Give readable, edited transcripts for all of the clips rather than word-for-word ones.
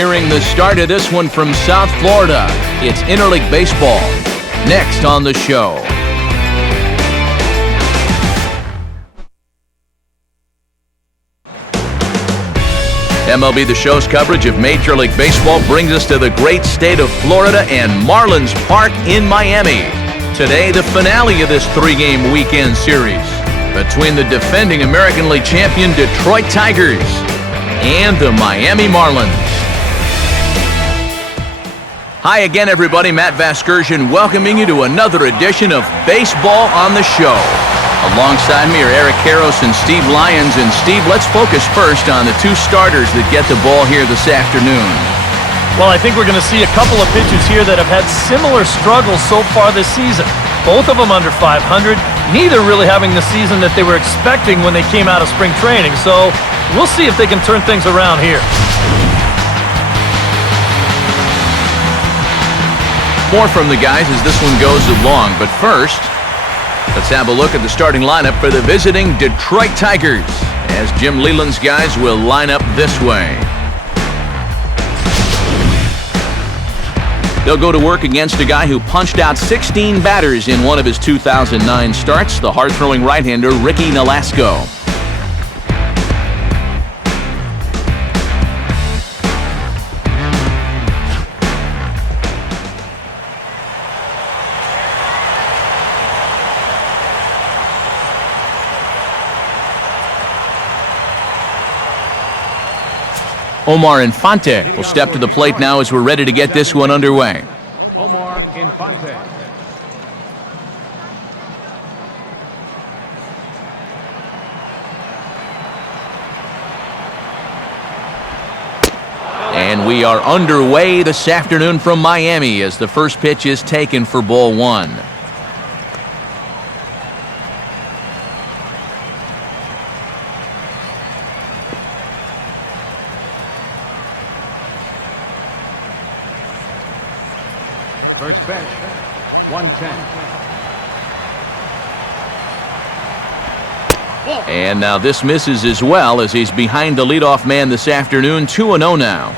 nearing the start of this one from South Florida. It's Interleague Baseball. Next on the show. MLB The Show's coverage of Major League Baseball brings us to the great state of Florida and Marlins Park in Miami. Today, the finale of this three-game weekend series between the defending American League champion Detroit Tigers and the Miami Marlins. Hi again, everybody. Matt Vasgersian welcoming you to another edition of Baseball on the Show. Alongside me are Eric Karros and Steve Lyons. And Steve, let's focus first on the two starters that get the ball here this afternoon. Well, I think we're going to see a couple of pitchers here that have had similar struggles so far this season. Both of them under 500, neither really having the season that they were expecting when they came out of spring training. So we'll see if they can turn things around here. More from the guys as this one goes along, but first, let's have a look at the starting lineup for the visiting Detroit Tigers, as Jim Leyland's guys will line up this way. They'll go to work against a guy who punched out 16 batters in one of his 2009 starts, the hard-throwing right-hander Ricky Nolasco. Omar Infante will step to the plate now as we're ready to get this one underway. Omar Infante. And we are underway this afternoon from Miami as the first pitch is taken for ball one. First pitch, 110. And now this misses as well as he's behind the leadoff man this afternoon, 2-0 now.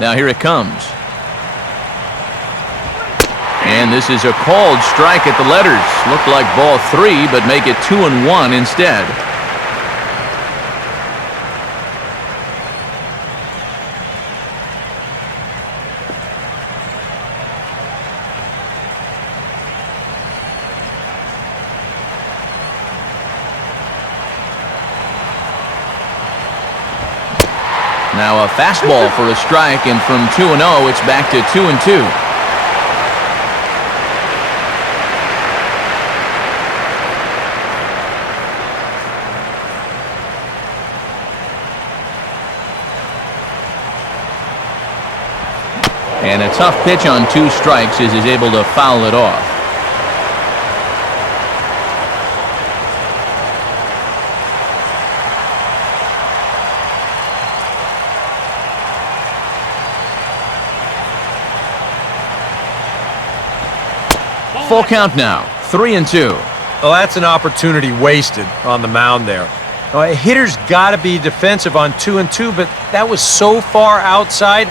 Now here it comes. And this is a called strike at the letters. Looked like ball three, but make it 2-1 instead. Now a fastball for a strike, and from 2-0, it's back to 2-2. And a tough pitch on two strikes as he's able to foul it off. Full count now, 3-2. Well, that's an opportunity wasted on the mound there. A hitter's got to be defensive on 2-2, but that was so far outside.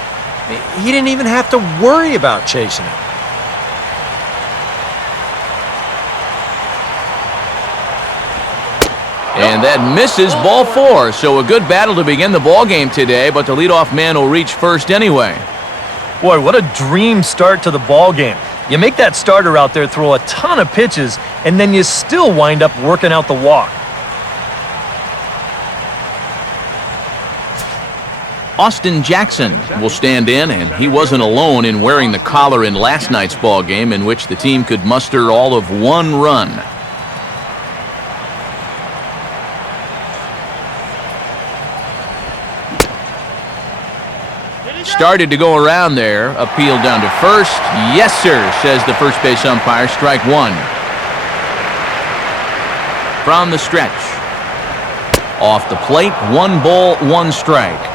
He didn't even have to worry about chasing it. And that misses ball four. So a good battle to begin the ball game today, but the leadoff man will reach first anyway. Boy, what a dream start to the ball game. You make that starter out there throw a ton of pitches, and then you still wind up working out the walk. Austin Jackson will stand in, and he wasn't alone in wearing the collar in last night's ball game, in which the team could muster all of one run. Started to go around there. Appeal down to first. Yes, sir, says the first base umpire. Strike one. From the stretch. Off the plate. 1 ball, 1 strike.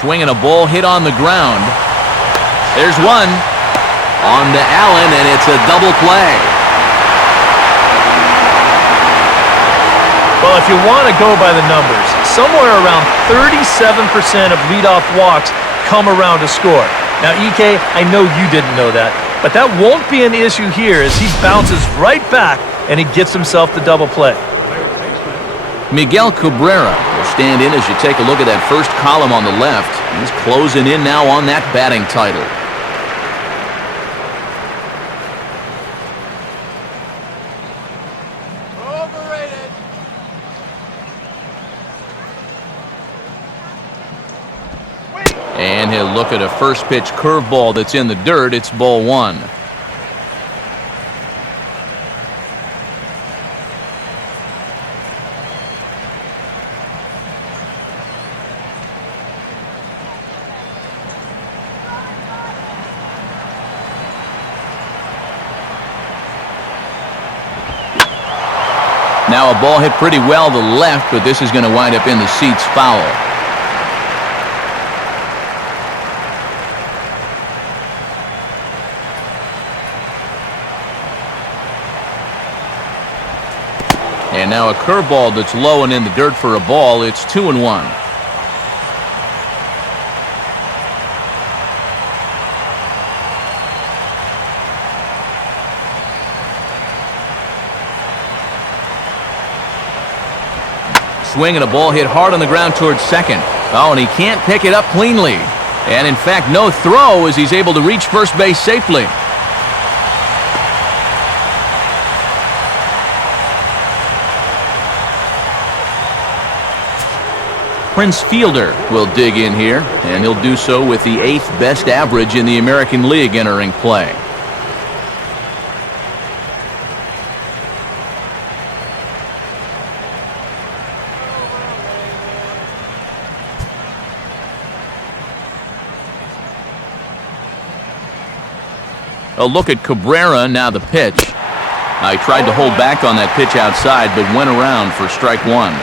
Swinging a ball hit on the ground. There's one. On to Allen, and it's a double play. Well, if you want to go by the numbers, somewhere around 37% of leadoff walks come around to score. Now, EK, I know you didn't know that, but that won't be an issue here as he bounces right back and he gets himself the double play. Miguel Cabrera will stand in as you take a look at that first column on the left. He's closing in now on that batting title. And he'll look at a first pitch curveball that's in the dirt. It's ball one. Now a ball hit pretty well to the left, but this is going to wind up in the seats foul. And now a curveball that's low and in the dirt for a ball. It's 2-1. Swing and a ball hit hard on the ground towards second. Oh, and he can't pick it up cleanly. And in fact, no throw as he's able to reach first base safely. Prince Fielder will dig in here, and he'll do so with the 8th best average in the American League entering play. A look at Cabrera, now the pitch. I tried to hold back on that pitch outside, but went around for strike one.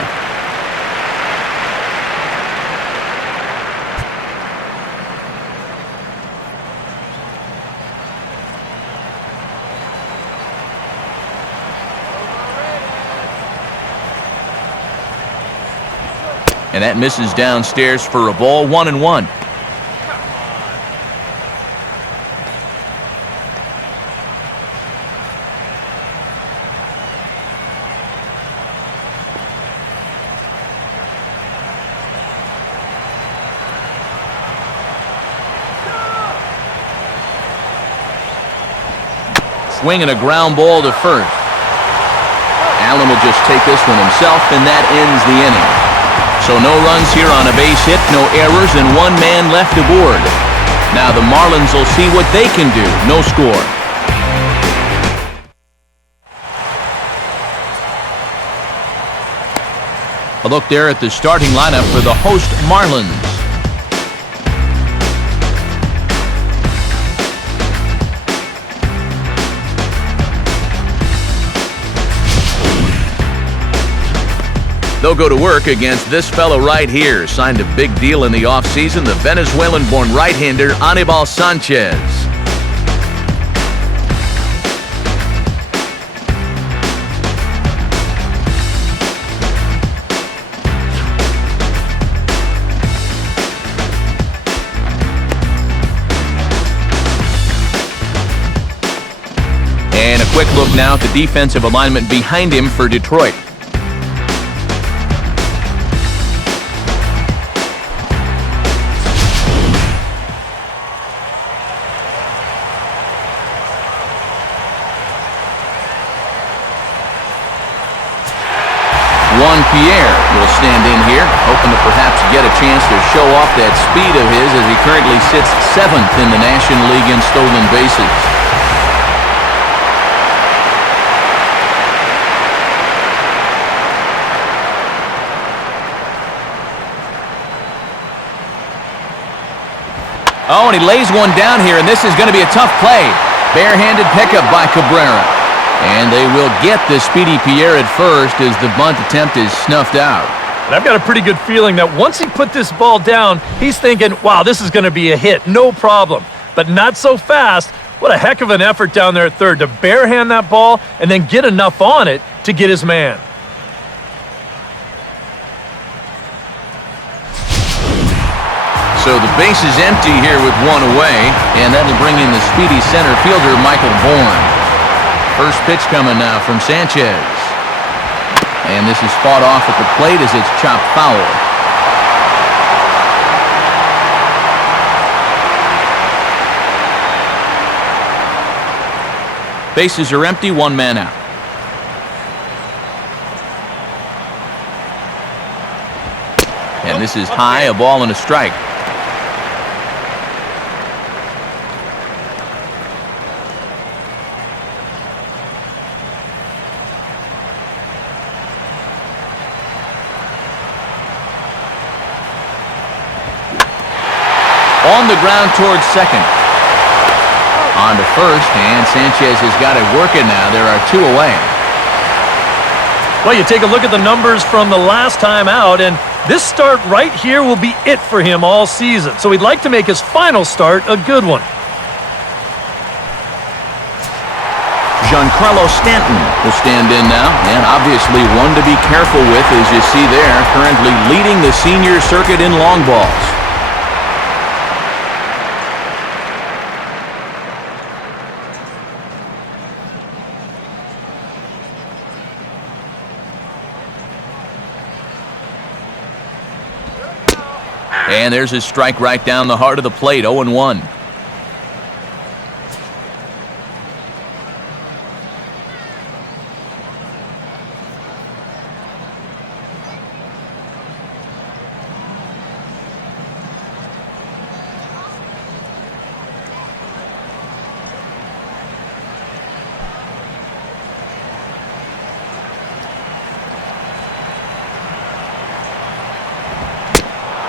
And that misses downstairs for a ball, 1-1. Swinging a ground ball to first. Allen will just take this one himself, and that ends the inning. So no runs here on a base hit, no errors, and one man left aboard. Now the Marlins will see what they can do. No score. A look there at the starting lineup for the host Marlins. They'll go to work against this fellow right here. Signed a big deal in the offseason, the Venezuelan-born right-hander Anibal Sanchez. And a quick look now at the defensive alignment behind him for Detroit. Pierre will stand in here, hoping to perhaps get a chance to show off that speed of his as he currently sits 7th in the National League in stolen bases. Oh, and he lays one down here, and this is going to be a tough play. Barehanded pickup by Cabrera. And they will get the speedy Pierre at first as the bunt attempt is snuffed out. And I've got a pretty good feeling that once he put this ball down, he's thinking, wow, this is going to be a hit, no problem. But not so fast. What a heck of an effort down there at third to barehand that ball and then get enough on it to get his man. So the base is empty here with one away, and that'll bring in the speedy center fielder, Michael Bourne. First pitch coming now from Sanchez. And this is fought off at the plate as it's chopped foul. Bases are empty, one man out. And this is high, a ball and a strike. On the ground towards second. On to first, and Sanchez has got it working now. There are two away. Well, you take a look at the numbers from the last time out, and this start right here will be it for him all season. So he'd like to make his final start a good one. Giancarlo Stanton will stand in now, and obviously one to be careful with, as you see there, currently leading the senior circuit in long balls. And there's his strike right down the heart of the plate, 0-1.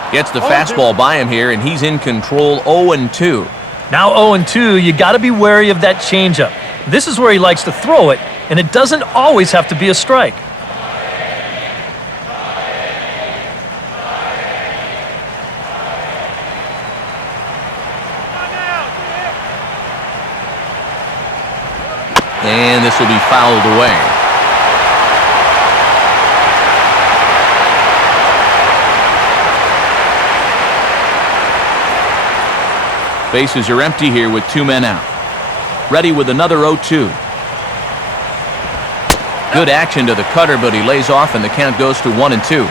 Gets the fastball by him here, and he's in control, 0-2. Now 0-2, you got to be wary of that changeup. This is where he likes to throw it, and it doesn't always have to be a strike. And this will be fouled away. Bases are empty here with two men out. Ready with another 0-2. Good action to the cutter, but he lays off, and the count goes to 1-2.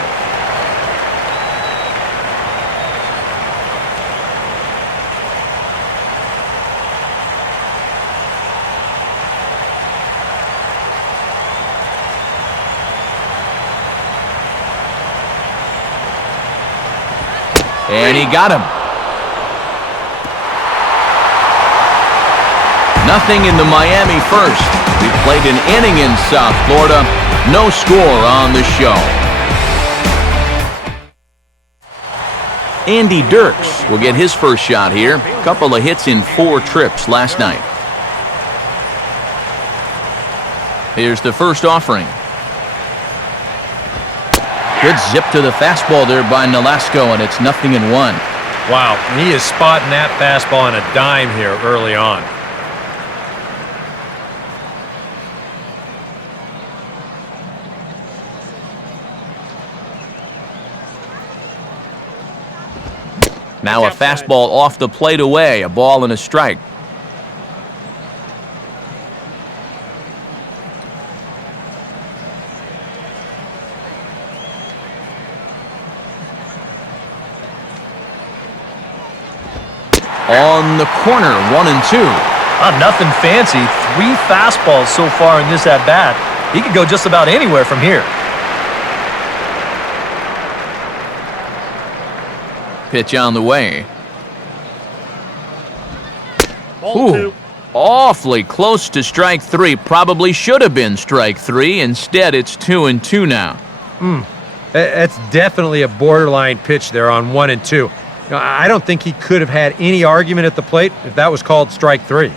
And he got him. Nothing in the Miami first. We played an inning in South Florida. No score on the show. Andy Dirks will get his first shot here. Couple of hits in 4 trips last night. Here's the first offering. Good zip to the fastball there by Nolasco, and it's 0-1. Wow, he is spotting that fastball on a dime here early on. Now a fastball off the plate away, a ball and a strike. On the corner, 1-2. Nothing fancy. 3 fastballs so far in this at-bat. He could go just about anywhere from here. Pitch on the way. Ooh, awfully close to strike 3. Probably should have been strike 3. Instead, it's 2-2 now. That's definitely a borderline pitch there on 1-2. I don't think he could have had any argument at the plate if that was called strike 3.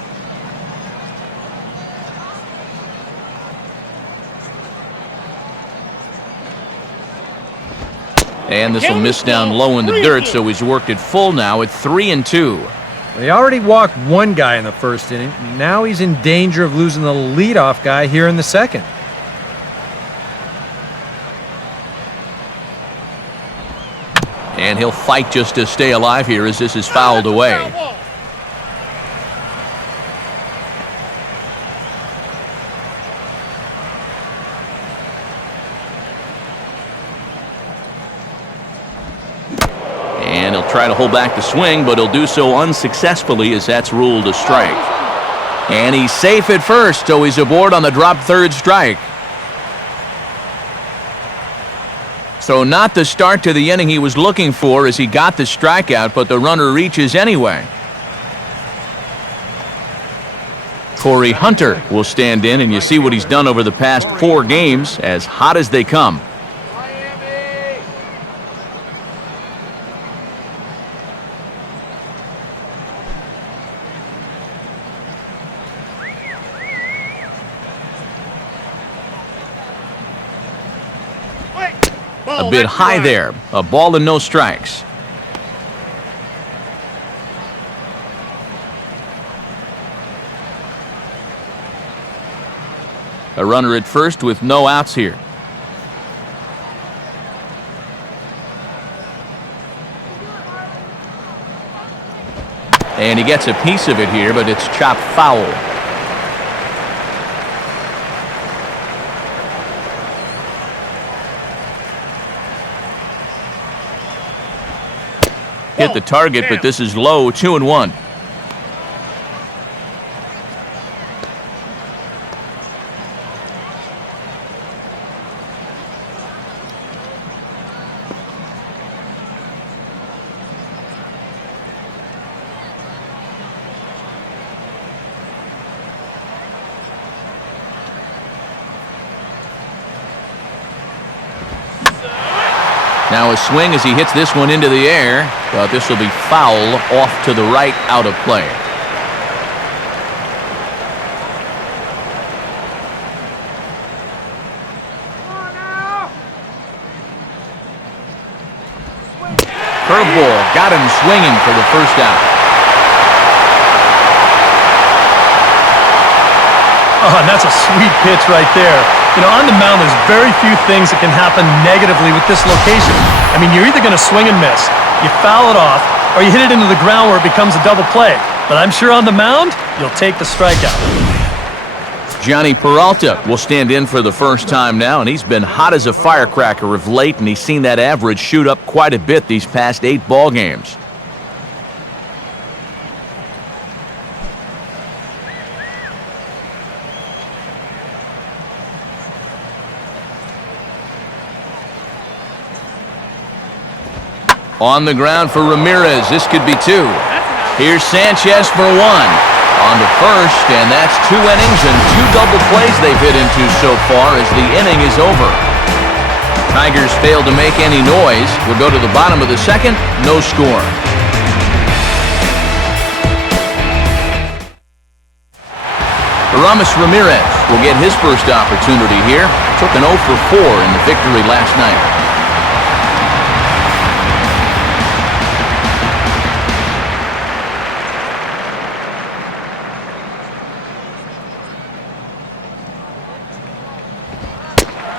And this will miss down low in the dirt, so he's worked it full now at 3-2. They already walked one guy in the first inning. Now he's in danger of losing the leadoff guy here in the second. And he'll fight just to stay alive here as this is fouled away. And he'll try to hold back the swing, but he'll do so unsuccessfully as that's ruled a strike. And he's safe at first, so he's aboard on the drop third strike. So not the start to the inning he was looking for as he got the strikeout, but the runner reaches anyway. Corey Hunter will stand in, and you see what he's done over the past 4 games, as hot as they come. A bit high there. A ball and no strikes. A runner at first with no outs here. And he gets a piece of it here, but it's chopped foul. Hit the target, but this is low, 2-1. Now a swing as he hits this one into the air, but this will be foul off to the right, out of play. Curveball got him swinging for the first out. Oh, and that's a sweet pitch right there. You know, on the mound, there's very few things that can happen negatively with this location. I mean, you're either going to swing and miss, you foul it off, or you hit it into the ground where it becomes a double play. But I'm sure on the mound, you'll take the strikeout. Johnny Peralta will stand in for the first time now, and he's been hot as a firecracker of late, and he's seen that average shoot up quite a bit these past 8 ball games. On the ground for Ramirez. This could be 2. Here's Sanchez for 1. On to first, and that's 2 innings and 2 double plays they've hit into so far as the inning is over. Tigers failed to make any noise. We'll go to the bottom of the second. No score. Aramis Ramirez will get his first opportunity here. Took an 0 for 4 in the victory last night.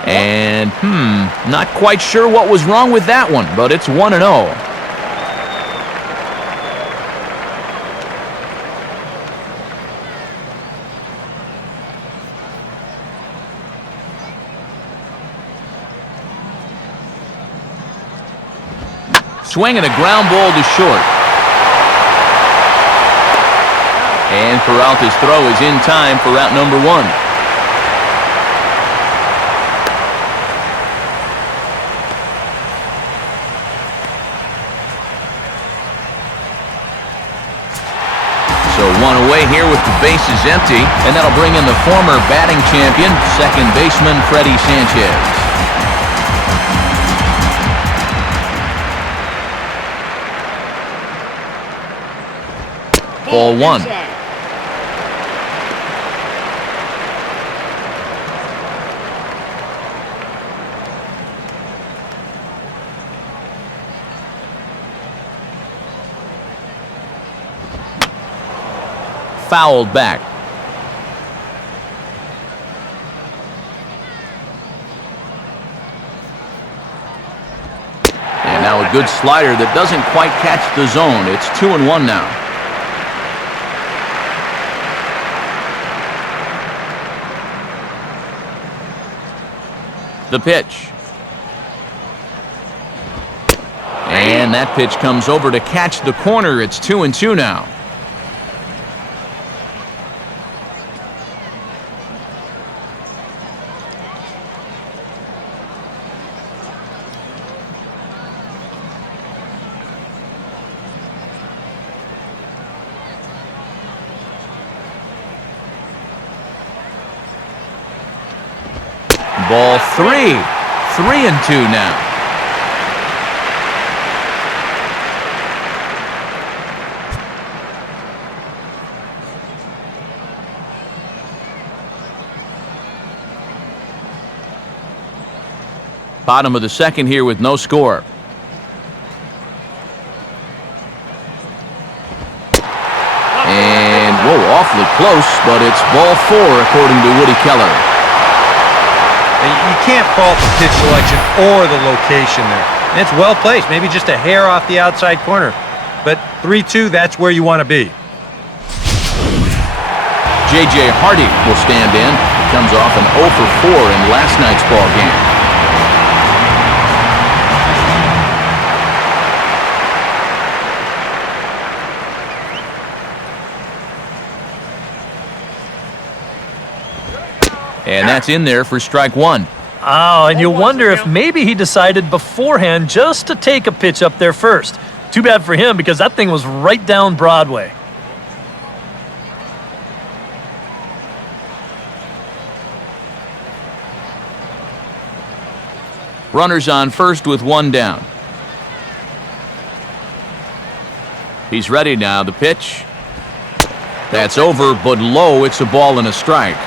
And, not quite sure what was wrong with that one, but it's 1-0. Swinging a ground ball to short. And Peralta's throw is in time for out number 1. So 1 away here with the bases empty, and that'll bring in the former batting champion, second baseman Freddie Sanchez. Ball 1. fouled back. And now a good slider that doesn't quite catch the zone. It's 2-1 now. The pitch. And that pitch comes over to catch the corner. It's 2-2 now. Ball 3. 3-2 now. Bottom of the second here with no score. And, whoa, awfully close, but it's ball 4 according to Woody Keller. You can't fault the pitch selection or the location there. And it's well placed, maybe just a hair off the outside corner. But 3-2, that's where you want to be. J.J. Hardy will stand in. He comes off an 0 for 4 in last night's ball game. And that's in there for strike 1. Oh, and you wonder if maybe he decided beforehand just to take a pitch up there first. Too bad for him because that thing was right down Broadway. Runners on first with 1 down. He's ready now. The pitch. That's over, but low. It's a ball and a strike.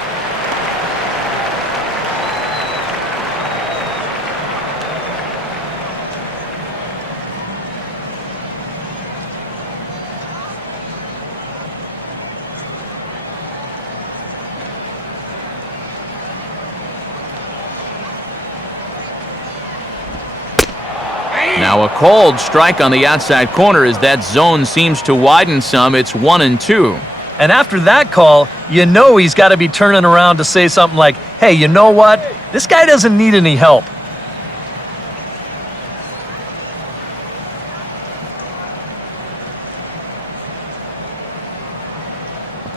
Now a called strike on the outside corner as that zone seems to widen some. It's 1-2. And after that call, you know he's got to be turning around to say something like, hey, you know what? This guy doesn't need any help.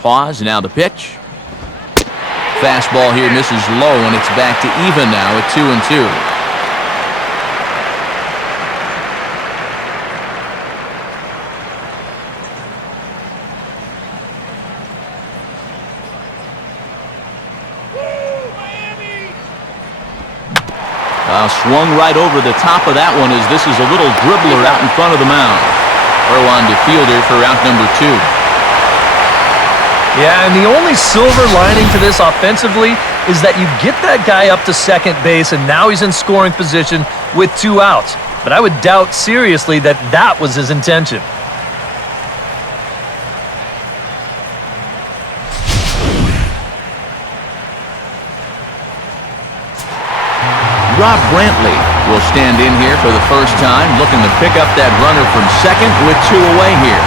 Pause, now the pitch. Fastball here misses low, and it's back to even now at 2-2. Swung right over the top of that one as this is a little dribbler out in front of the mound. Throw on to fielder for out number 2. Yeah, and the only silver lining to this offensively is that you get that guy up to second base, and now he's in scoring position with 2 outs. But I would doubt seriously that that was his intention. Rob Brantley will stand in here for the first time, looking to pick up that runner from second with 2 away here.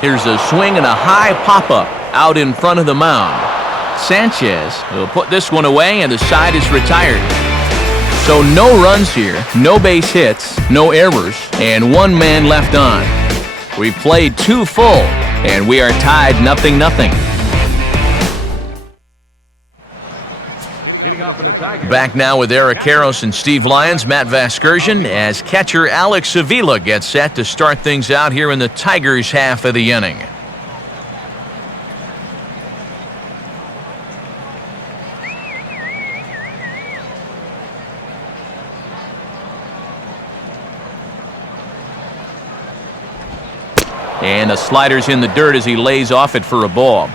Here's a swing and a high pop-up out in front of the mound. Sanchez will put this one away, and the side is retired. So no runs here, no base hits, no errors, and 1 man left on. We've played 2 full, and we are tied 0-0. Back now with Eric Karros and Steve Lyons, Matt Vasgersian, as catcher Alex Avila gets set to start things out here in the Tigers' half of the inning. And the slider's in the dirt as he lays off it for a ball.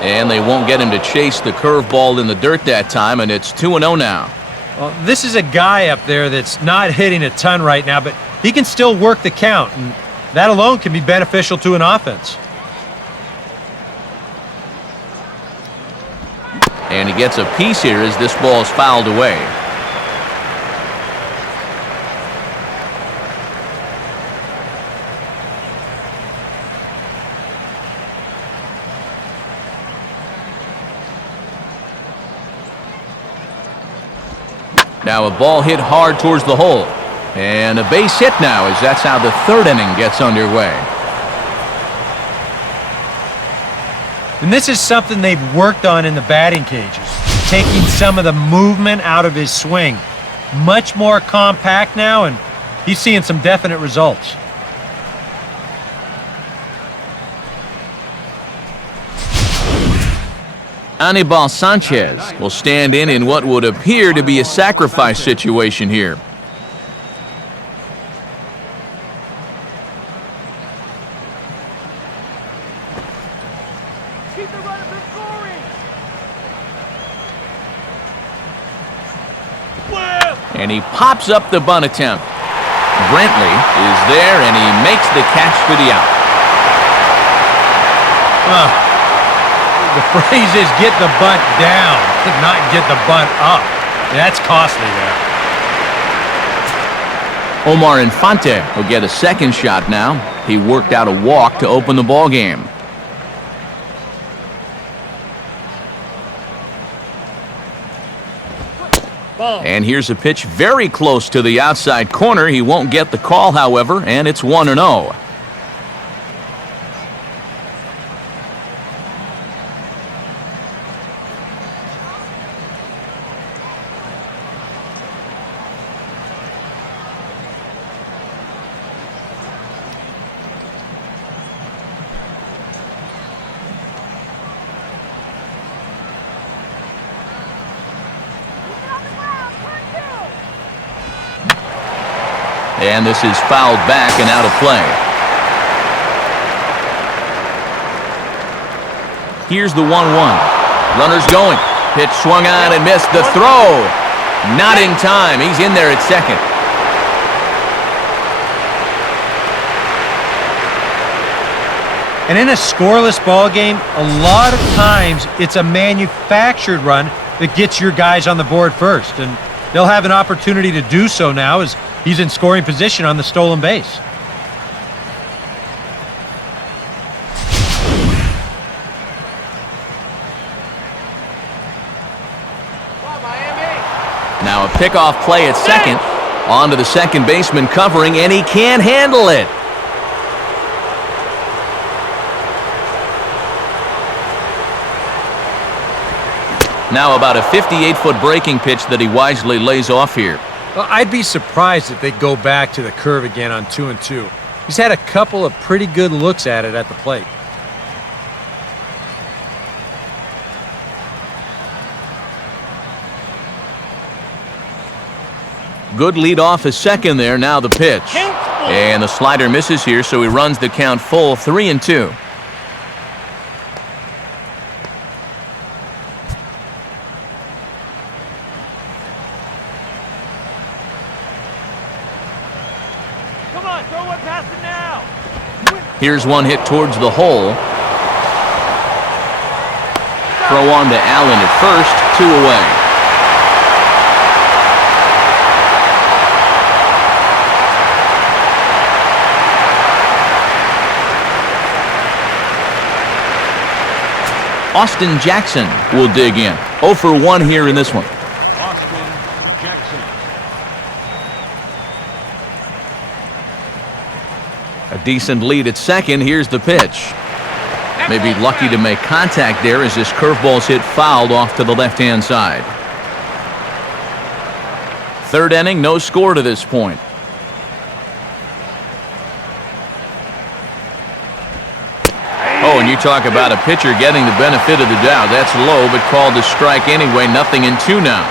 And they won't get him to chase the curveball in the dirt that time, and it's 2-0 now. Well, this is a guy up there that's not hitting a ton right now, but he can still work the count, and that alone can be beneficial to an offense. And he gets a piece here as this ball is fouled away. Now a ball hit hard towards the hole. And a base hit now, as that's how the third inning gets underway. And this is something they've worked on in the batting cages, taking some of the movement out of his swing. Much more compact now, and he's seeing some definite results. Anibal Sanchez will stand in what would appear to be a sacrifice situation here. Keep the runner from scoring. And he pops up the bunt attempt. Brentley is there, and he makes the catch for the out. The phrase is get the bunt down, not get the bunt up. That's costly there. Omar Infante will get a second shot now. He worked out a walk to open the ball game. And here's a pitch very close to the outside corner. He won't get the call, however, and it's 1-0. And this is fouled back and out of play. Here's the 1-1. Runners going. Pitch swung on and missed. The throw. Not in time. He's in there at second. And in a scoreless ball game, a lot of times it's a manufactured run that gets your guys on the board first. And they'll have an opportunity to do so now as he's in scoring position on the stolen base. Now a pickoff play at second. On to the second baseman covering, and he can't handle it. Now about a 58-foot breaking pitch that he wisely lays off here. Well, I'd be surprised if they go back to the curve again on 2-2. He's had a couple of pretty good looks at it at the plate. Good lead off his second there. Now the pitch. And the slider misses here, so he runs the count full 3-2. Come on, throw one past it now. Here's one hit towards the hole. Throw on to Allen at first, 2 away. Austin Jackson will dig in. 0 for 1 here in this one. Austin Jackson. A decent lead at second. Here's the pitch. Maybe lucky to make contact there as this curveball's hit fouled off to the left-hand side. Third inning, no score to this point. Oh, and you talk about a pitcher getting the benefit of the doubt. That's low, but called a strike anyway. 0-2 now.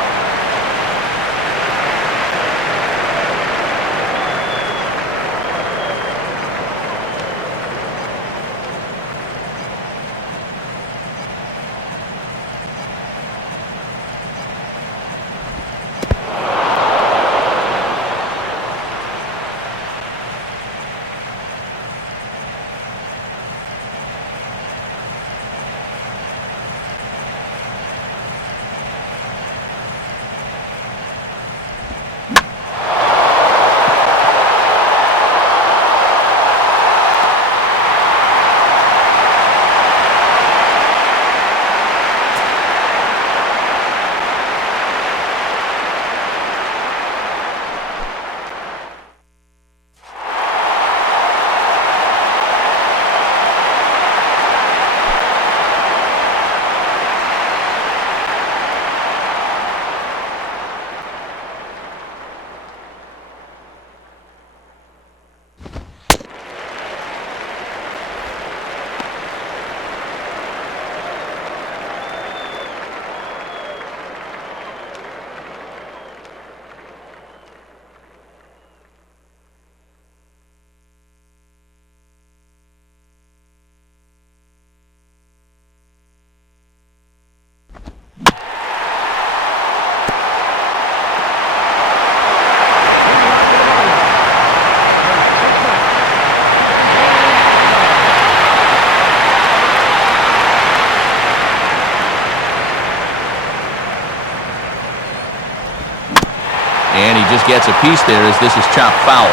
just gets a piece there as this is chopped foul.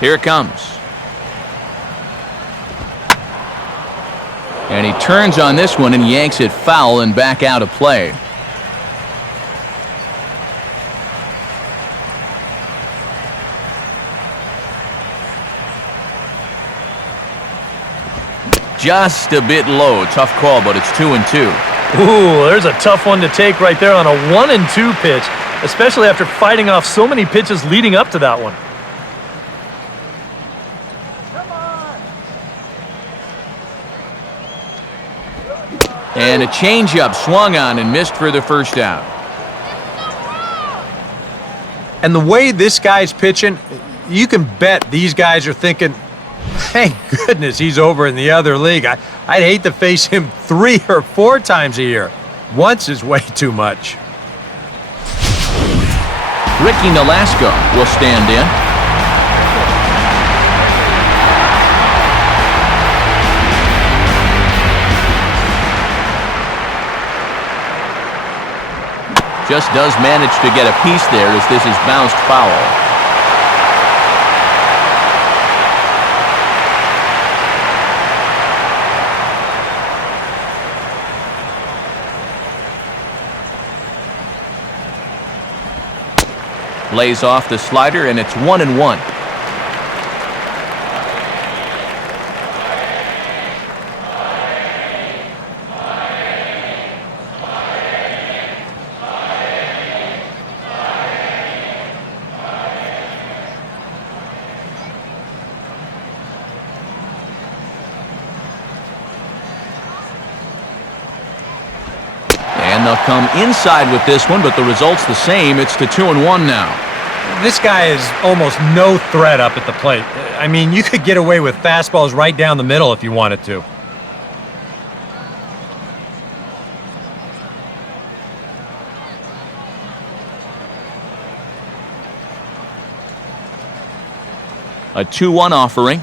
Here it comes. And he turns on this one and yanks it foul and back out of play. Just a bit low. Tough call, but it's 2-2. Ooh, there's a tough one to take right there on a 1-2 pitch, especially after fighting off so many pitches leading up to that one. And a changeup swung on and missed for the first out. And the way this guy's pitching, you can bet these guys are thinking, thank goodness he's over in the other league. I'd hate to face him 3 or 4 times a year. Once is way too much. Ricky Nolasco will stand in. Just does manage to get a piece there as this is bounced foul. Lays off the slider, and it's 1-1. And they'll come inside with this one, but the result's the same. It's to 2-1 now. This guy is almost no threat up at the plate. I mean, you could get away with fastballs right down the middle if you wanted to. A 2-1 offering.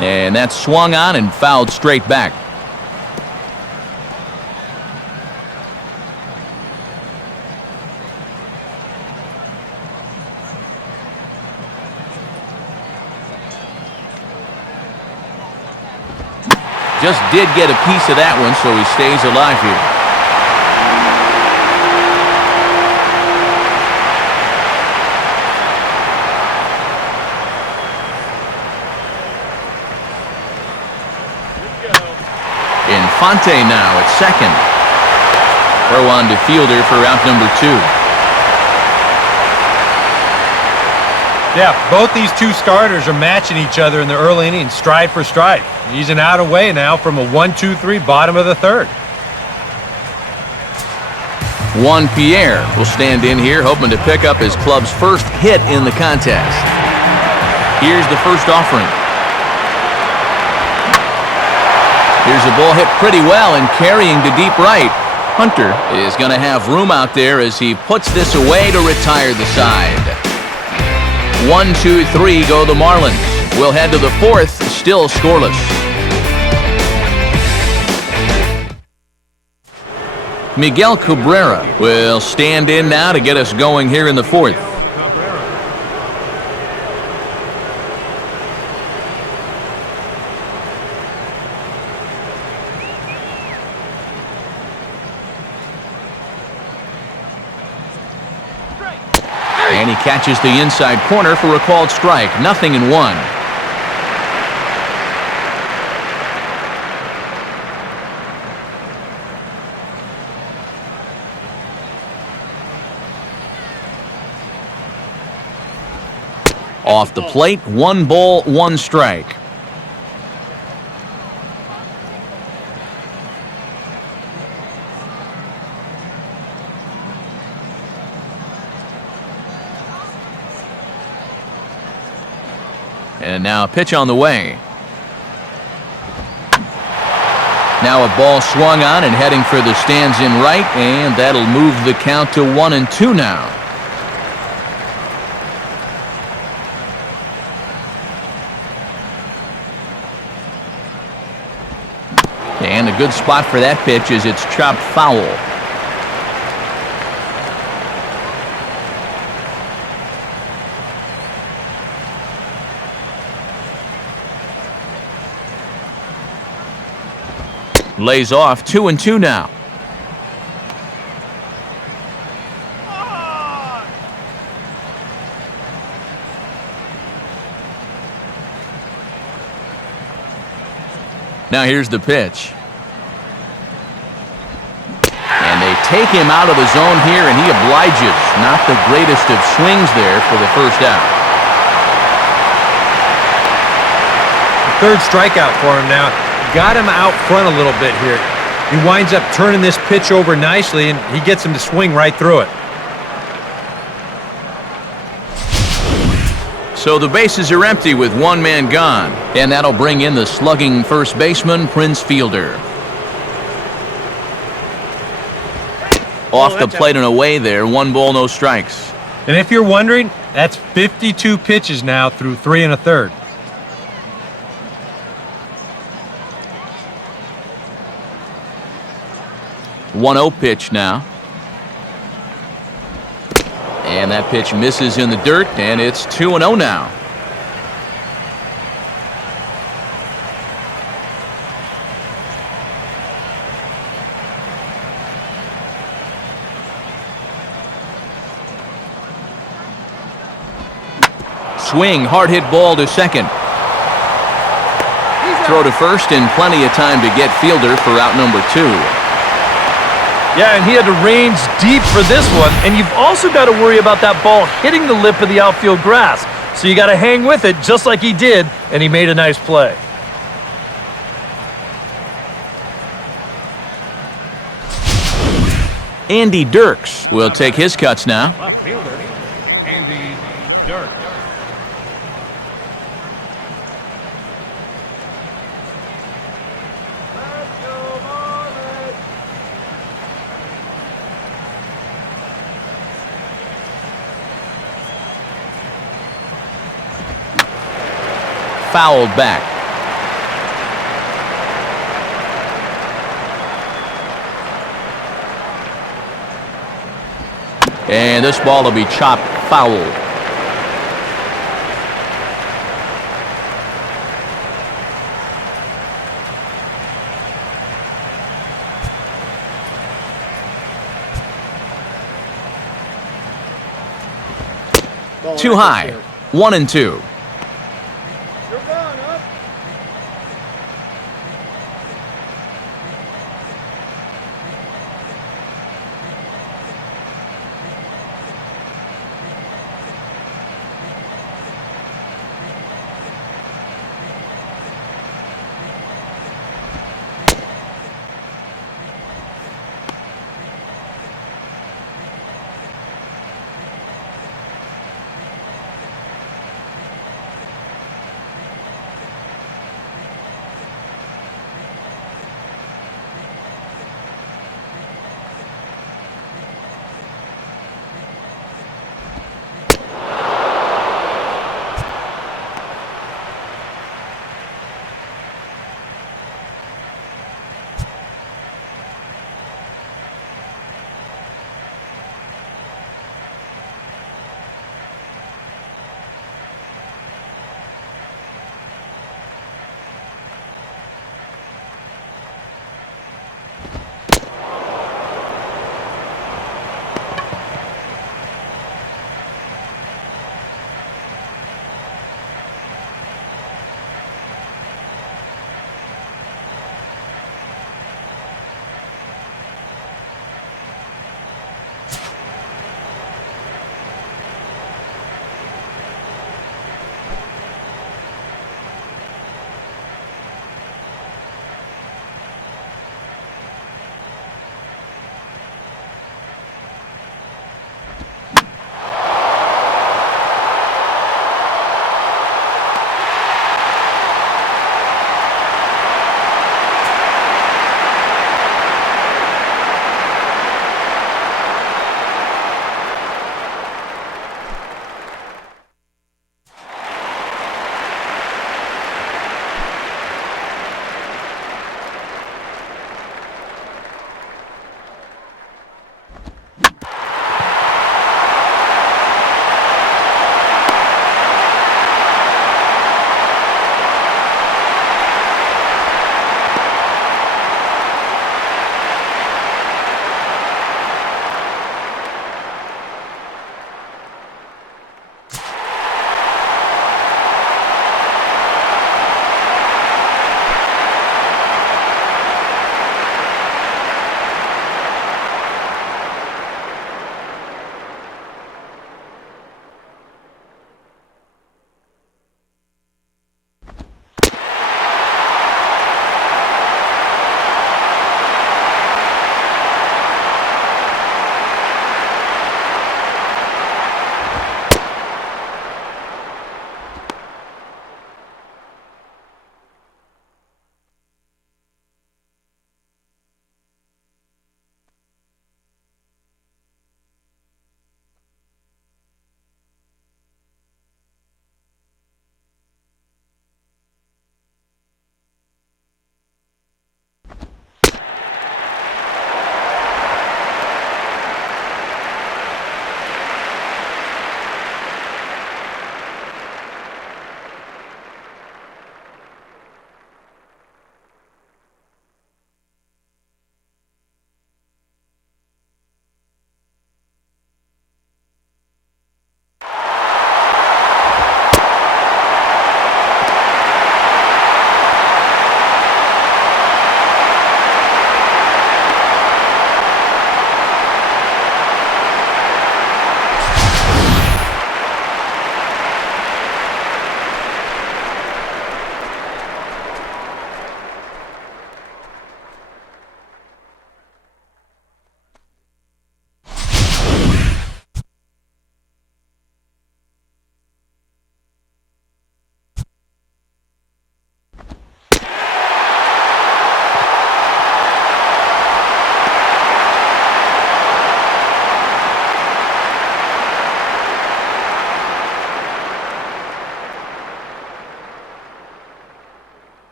And that's swung on and fouled straight back. Just did get a piece of that one, so he stays alive here. Infante now at second. Throw on to Fielder for out number 2. Yeah, both these two starters are matching each other in the early innings, stride for stride. He's an out away now from a 1-2-3 bottom of the third. Juan Pierre will stand in here, hoping to pick up his club's first hit in the contest. Here's the first offering. Here's a ball hit pretty well and carrying to deep right. Hunter is going to have room out there as he puts this away to retire the side. 1-2-3 go the Marlins. We'll head to the 4th, still scoreless. Miguel Cabrera will stand in now to get us going here in the 4th. And he catches the inside corner for a called strike. 0-1. Off the plate, 1 ball, 1 strike. And now a pitch on the way. Now a ball swung on and heading for the stands in right, and that'll move the count to 1-2 now. And a good spot for that pitch as it's chopped foul. Lays off, 2-2 now. Now here's the pitch. And they take him out of the zone here, and he obliges. Not the greatest of swings there for the first out. Third strikeout for him now. Got him out front a little bit here. He winds up turning this pitch over nicely, and he gets him to swing right through it. So the bases are empty with one man gone. And that'll bring in the slugging first baseman, Prince Fielder. Off the plate and away there. 1 ball, no strikes. And if you're wondering, that's 52 pitches now through 3 1/3. One-0 pitch now. And that pitch misses in the dirt, and it's 2-0 now. Swing, hard hit ball to second. Throw to first, and plenty of time to get Fielder for out number 2. Yeah, and he had to range deep for this one, and you've also got to worry about that ball hitting the lip of the outfield grass. So you got to hang with it just like he did, and he made a nice play. Andy Dirks will take his cuts now. Left fielder, Andy Dirks. Fouled back. And this ball will be chopped foul. Too high. 1-2.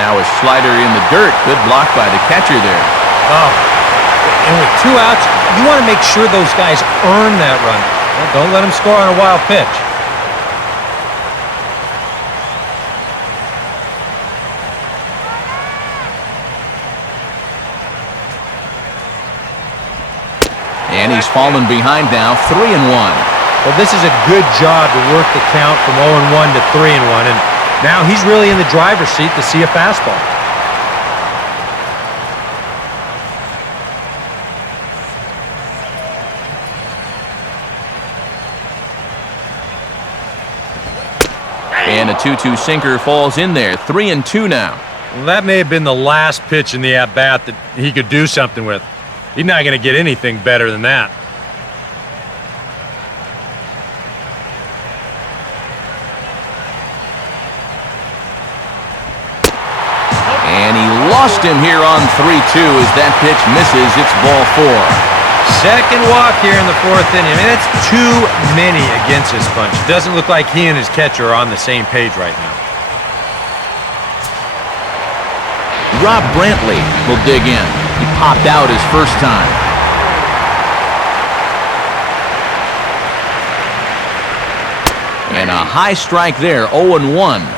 Now a slider in the dirt. Good block by the catcher there. Oh, and with 2 outs, you want to make sure those guys earn that run. Well, don't let them score on a wild pitch. And he's fallen behind now, 3-1. Well, this is a good job to work the count from 0-1 to 3-1, and now he's really in the driver's seat to see a fastball. And a 2-2 sinker falls in there, 3-2 now. Well, that may have been the last pitch in the at-bat that he could do something with. He's not going to get anything better than that. And he lost him here on 3-2 as that pitch misses. It's ball 4. Second walk here in the 4th inning. I mean, that's too many against this bunch. It doesn't look like he and his catcher are on the same page right now. Rob Brantley will dig in. He popped out his first time. And a high strike there, 0-1.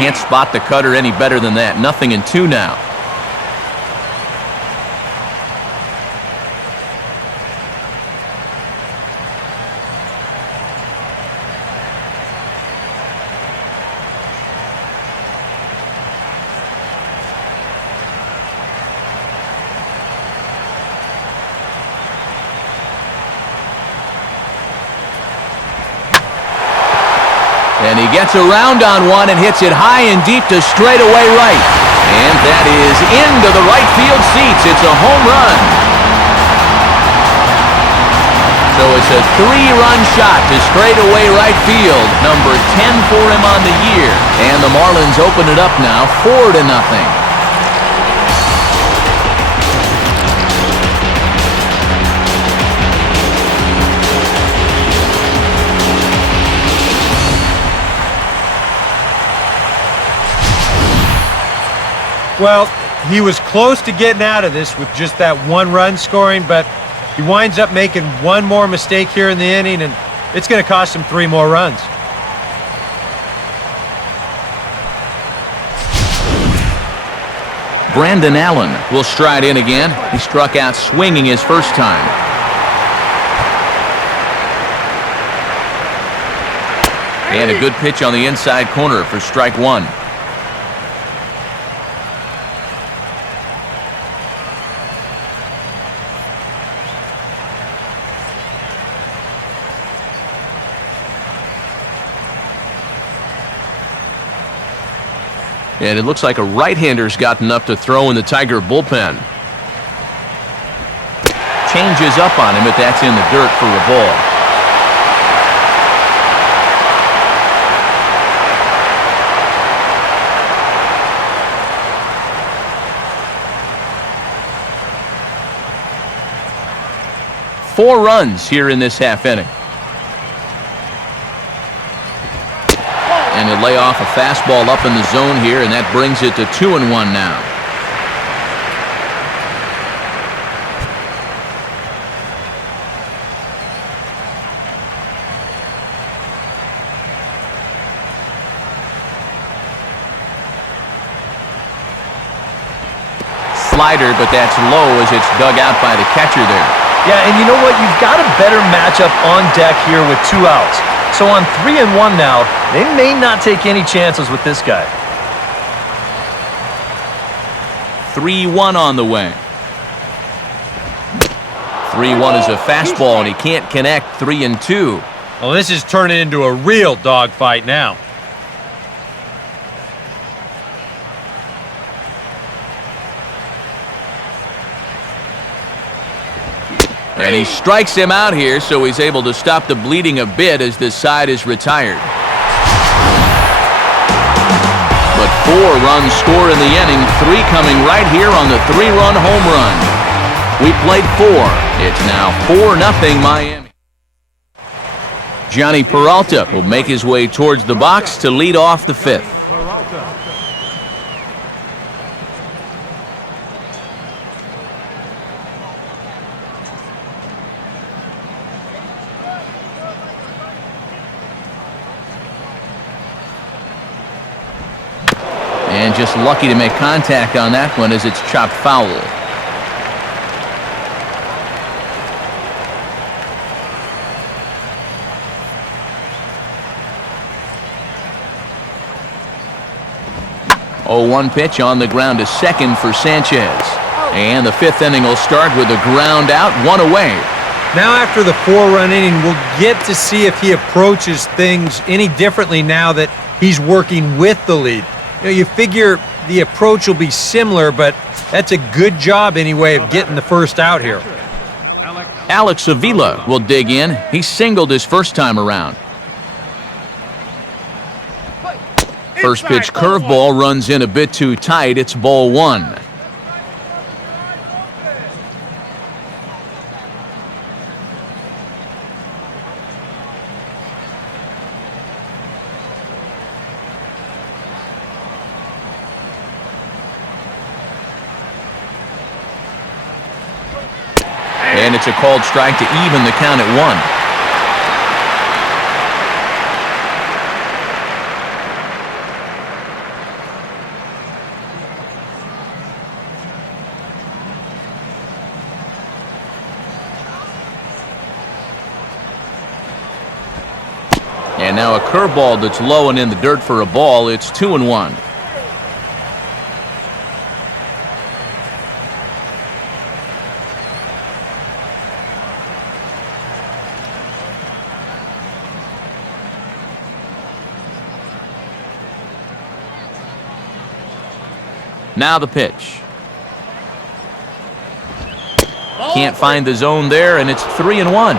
Can't spot the cutter any better than that. 0-2 now. And he gets around on one and hits it high and deep to straightaway right. And that is into the right field seats. It's a home run. So it's a 3-run shot to straightaway right field. Number 10 for him on the year. And the Marlins open it up now, 4-0. Well, he was close to getting out of this with just that 1 run scoring, but he winds up making one more mistake here in the inning, and it's going to cost him 3 more runs. Brandon Allen will stride in again. He struck out swinging his first time. And a good pitch on the inside corner for strike 1. And it looks like a right-hander's gotten up to throw in the Tiger bullpen. Changes up on him, but that's in the dirt for a ball. Four runs here in this half inning. And they lay off a fastball up in the zone here, and that brings it to 2-1 now. Slider, but that's low as it's dug out by the catcher there. Yeah, and you know what? You've got a better matchup on deck here with 2 outs. So on 3-1 now, they may not take any chances with this guy. 3-1 on the way. 3-1 is a fastball, and he can't connect. 3-2. Well, this is turning into a real dogfight now. And he strikes him out here, so he's able to stop the bleeding a bit as this side is retired. But 4 runs score in the inning, 3 coming right here on the 3-run home run. We played 4. It's now 4-0 Miami. Johnny Peralta will make his way towards the box to lead off the 5th. And just lucky to make contact on that one as it's chopped foul. Oh, 1 pitch on the ground to second for Sanchez. And the 5th inning will start with a ground out, 1 away. Now after the 4-run inning, we'll get to see if he approaches things any differently now that he's working with the lead. You know, you figure the approach will be similar, but that's a good job anyway of getting the first out here. Alex Avila will dig in. He singled his first time around. First pitch curveball runs in a bit too tight. It's ball 1. And it's a called strike to even the count at 1. And now a curveball that's low and in the dirt for a ball. It's 2-1. Now the pitch. Can't find the zone there, and it's 3-1.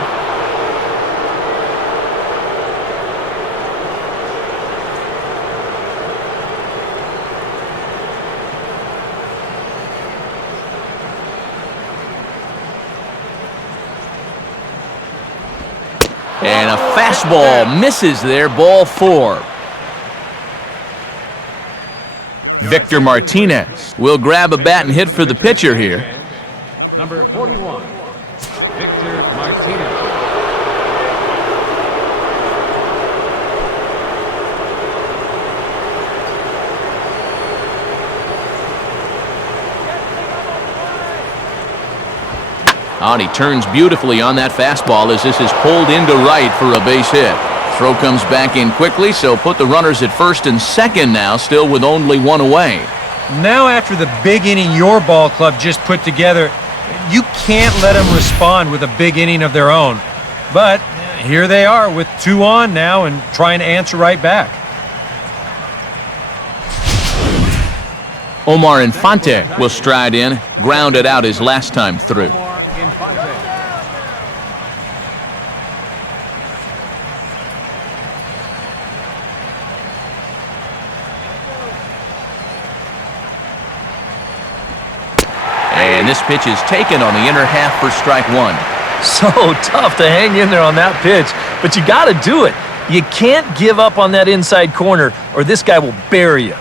And a fastball misses there, ball 4. Victor Martinez will grab a bat and hit for the pitcher here. Number 41, Victor Martinez. Oh, and he turns beautifully on that fastball as this is pulled into right for a base hit. Throw comes back in quickly, so put the runners at first and second now, still with only 1 away. Now after the big inning your ball club just put together, you can't let them respond with a big inning of their own. But here they are with 2 on now and trying to answer right back. Omar Infante will stride in, grounded out his last time through. And this pitch is taken on the inner half for strike 1. So tough to hang in there on that pitch, but you got to do it. You can't give up on that inside corner or this guy will bury you.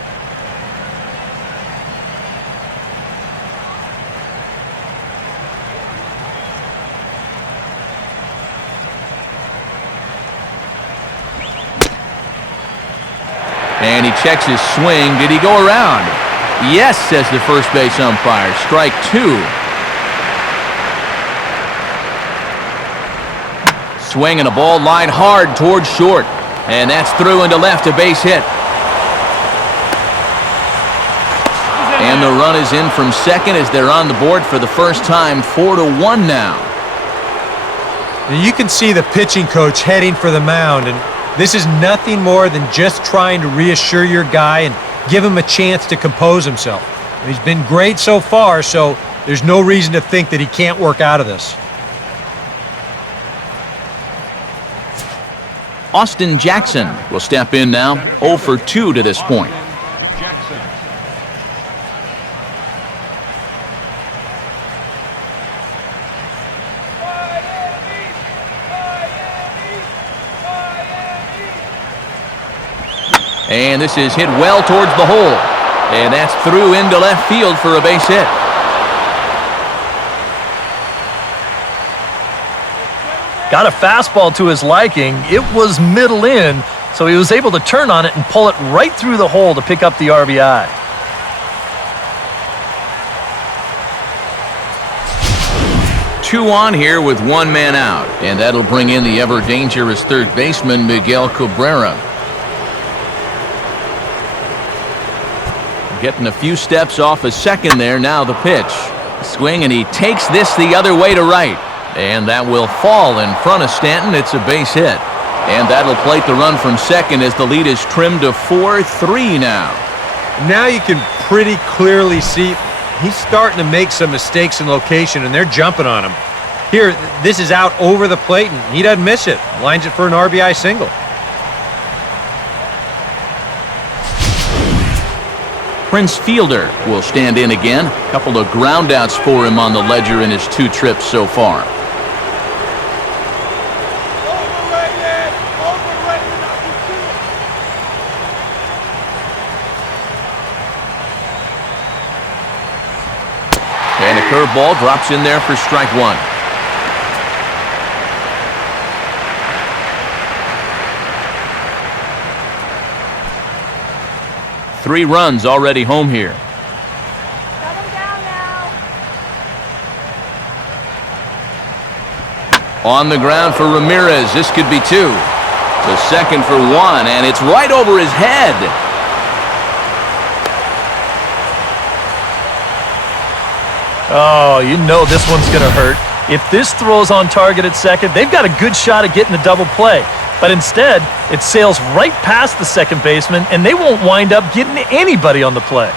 And he checks his swing. Did he go around? Yes, says the first base umpire. Strike 2. Swing and a ball line hard towards short. And that's through into left, a base hit. And the run is in from second as they're on the board for the first time, 4-1 now. You can see the pitching coach heading for the mound, and this is nothing more than just trying to reassure your guy and give him a chance to compose himself. He's been great so far, so there's no reason to think that he can't work out of this. Austin Jackson will step in now, 0 for 2 to this point. Jackson. And this is hit well towards the hole. And that's through into left field for a base hit. Got a fastball to his liking. It was middle in, so he was able to turn on it and pull it right through the hole to pick up the RBI. Two on here with one man out, and that'll bring in the ever-dangerous third baseman, Miguel Cabrera. Getting a few steps off a second there, now the pitch. Swing, and he takes this the other way to right. And that will fall in front of Stanton. It's a base hit. And that'll plate the run from second as the lead is trimmed to 4-3 now. Now you can pretty clearly see he's starting to make some mistakes in location, and they're jumping on him. Here, this is out over the plate, and he doesn't miss it. Lines it for an RBI single. Prince Fielder will stand in again. A couple of groundouts for him on the ledger in his 2 trips so far. And a curveball drops in there for strike 1. Three runs already home here. Shut him down now. On the ground for Ramirez. This could be 2. The second for 1, and it's right over his head. Oh, you know this one's going to hurt. If this throws on target at second, they've got a good shot at getting a double play. But instead, it sails right past the second baseman, and they won't wind up getting anybody on the play.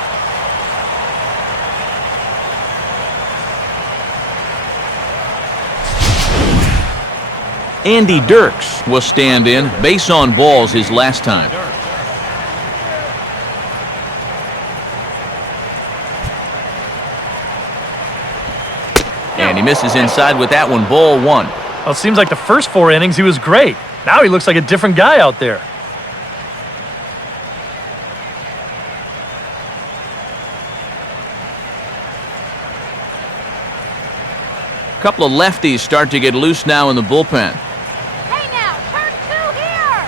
Andy Dirks will stand in. Base on balls his last time. And he misses inside with that one. Ball 1. Well, it seems like the first 4 innings he was great. Now he looks like a different guy out there. A couple of lefties start to get loose now in the bullpen. Hey now, turn 2 here.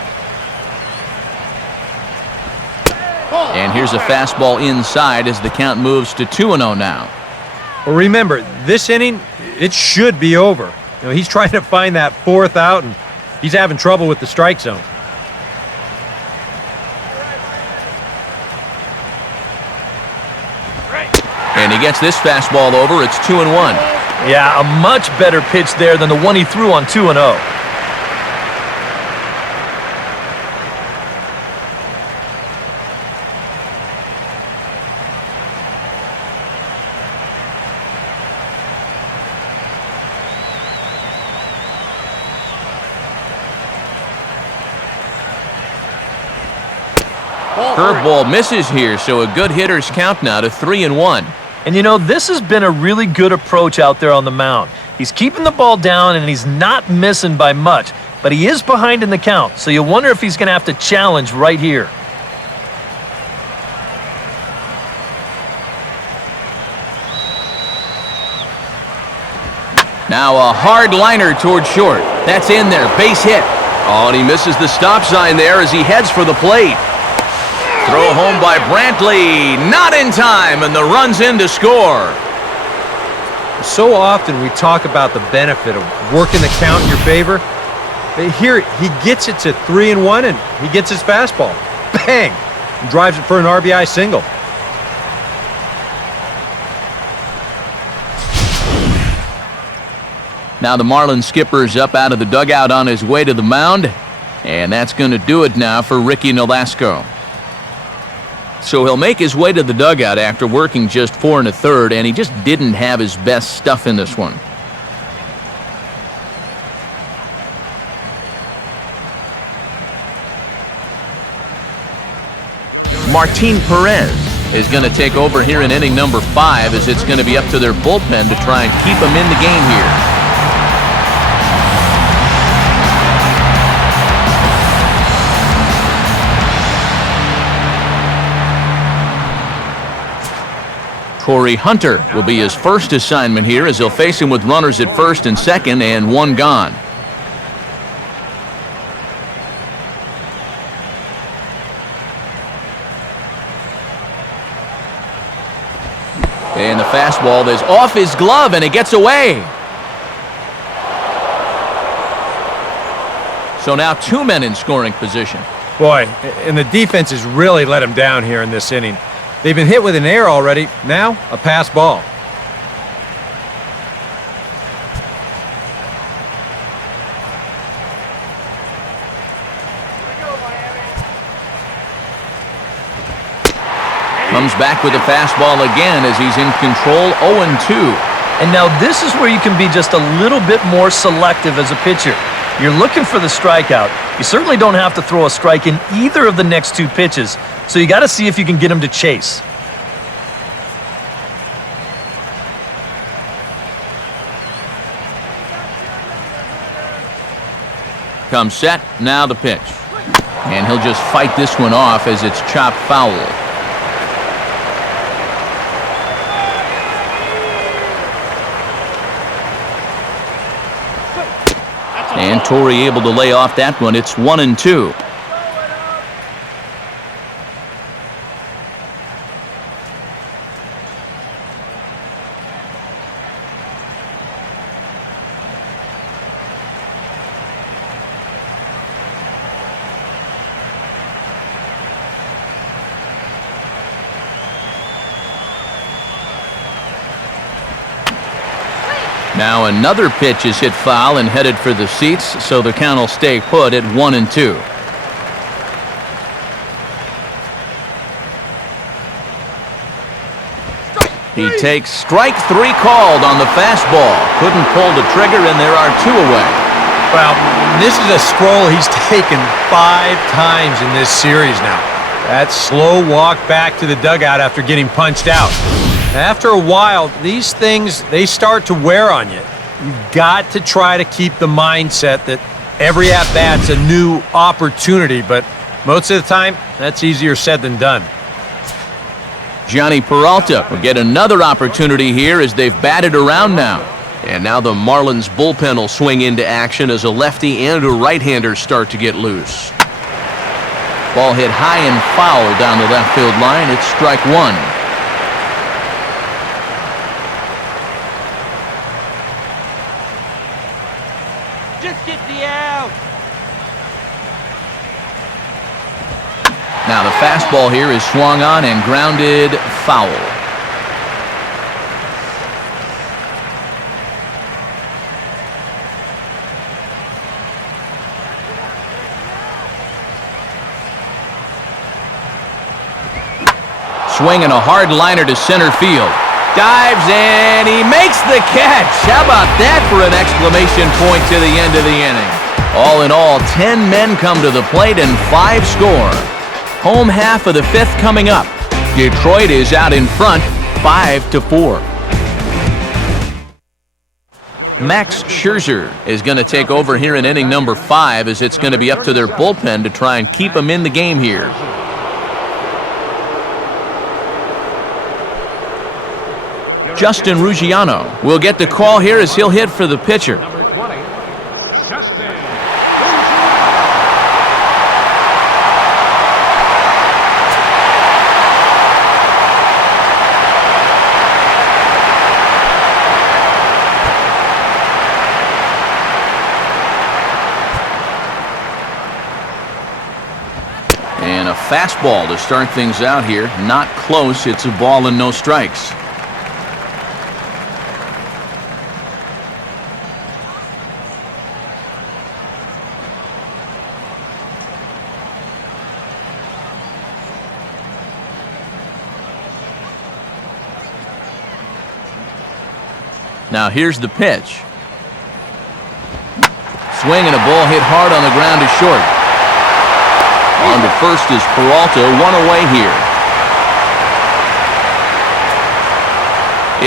And here's a fastball inside as the count moves to 2-0 now. Well, remember, this inning, it should be over. You know, he's trying to find that 4th out, and he's having trouble with the strike zone. And he gets this fastball over. It's 2-1. Yeah, a much better pitch there than the one he threw on 2-0. Curveball misses here, so a good hitter's count now to 3-1. And you know, this has been a really good approach out there on the mound. He's keeping the ball down and he's not missing by much, but he is behind in the count, so you wonder if he's going to have to challenge right here. Now a hard liner toward short. That's in there. Base hit. Oh, and he misses the stop sign there as he heads for the plate. Throw home by Brantley. Not in time, and the run's in to score. So often we talk about the benefit of working the count in your favor. Here, he gets it to 3-1, and he gets his fastball. Bang! And drives it for an RBI single. Now the Marlins skipper's up out of the dugout on his way to the mound, and that's going to do it now for Ricky Nolasco. So he'll make his way to the dugout after working just 4 1/3, and he just didn't have his best stuff in this one. Martin Perez is going to take over here in inning number 5, as it's going to be up to their bullpen to try and keep them in the game here. Corey Hunter will be his first assignment here, as he'll face him with runners at first and second and one gone. And the fastball is off his glove, and it gets away. So now 2 men in scoring position. Boy, and the defense has really let him down here in this inning. They've been hit with an error already. Now, a pass ball. Comes back with a fastball again as he's in control, 0-2. And now this is where you can be just a little bit more selective as a pitcher. You're looking for the strikeout. You certainly don't have to throw a strike in either of the next 2 pitches, so you got to see if you can get him to chase. Comes set, now the pitch. And he'll just fight this one off as it's chopped foul. And Torrey able to lay off that one. It's 1-2. Now another pitch is hit foul and headed for the seats, so the count will stay put at 1-2. He takes strike 3 called on the fastball. Couldn't pull the trigger, and there are 2 away. Well, this is a stroll he's taken 5 times in this series now. That slow walk back to the dugout after getting punched out. After a while, these things, they start to wear on you. You've got to try to keep the mindset that every at-bat's a new opportunity, but most of the time, that's easier said than done. Johnny Peralta will get another opportunity here as they've batted around now. And now the Marlins bullpen will swing into action as a lefty and a right-hander start to get loose. Ball hit high and foul down the left field line. It's strike 1. Just get the out. Now the fastball here is swung on and grounded foul. Swinging a hard liner to center field. Dives and he makes the catch. How about that for an exclamation point to the end of the inning? All in all, 10 men come to the plate and 5 score. Home half of the 5th coming up. Detroit is out in front, 5-4. Max Scherzer is going to take over here in inning number 5, as it's going to be up to their bullpen to try and keep them in the game here. Justin Ruggiano will get the call here as he'll hit for the pitcher. Number 20, Justin. And a fastball to start things out here. Not close. It's a ball and no strikes. Now here's the pitch. Swing and a ball hit hard on the ground to short. On to first is Peralta, 1 away here.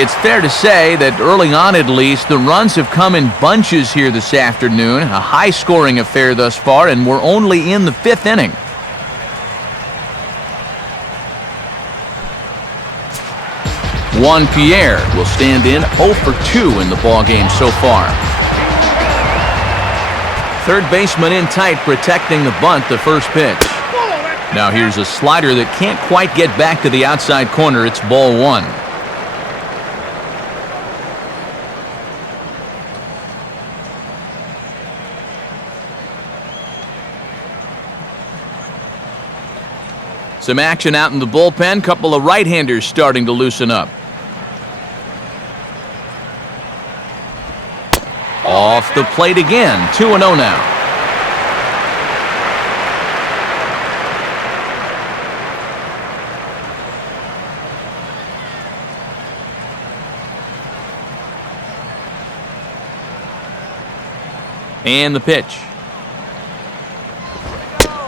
It's fair to say that early on at least, the runs have come in bunches here this afternoon. A high-scoring affair thus far, and we're only in the 5th inning. Juan Pierre will stand in 0 for 2 in the ballgame so far. Third baseman in tight, protecting the bunt, the first pitch. Now here's a slider that can't quite get back to the outside corner. It's ball 1. Some action out in the bullpen. Couple of right-handers starting to loosen up. Off the plate again. 2-0 now. And the pitch.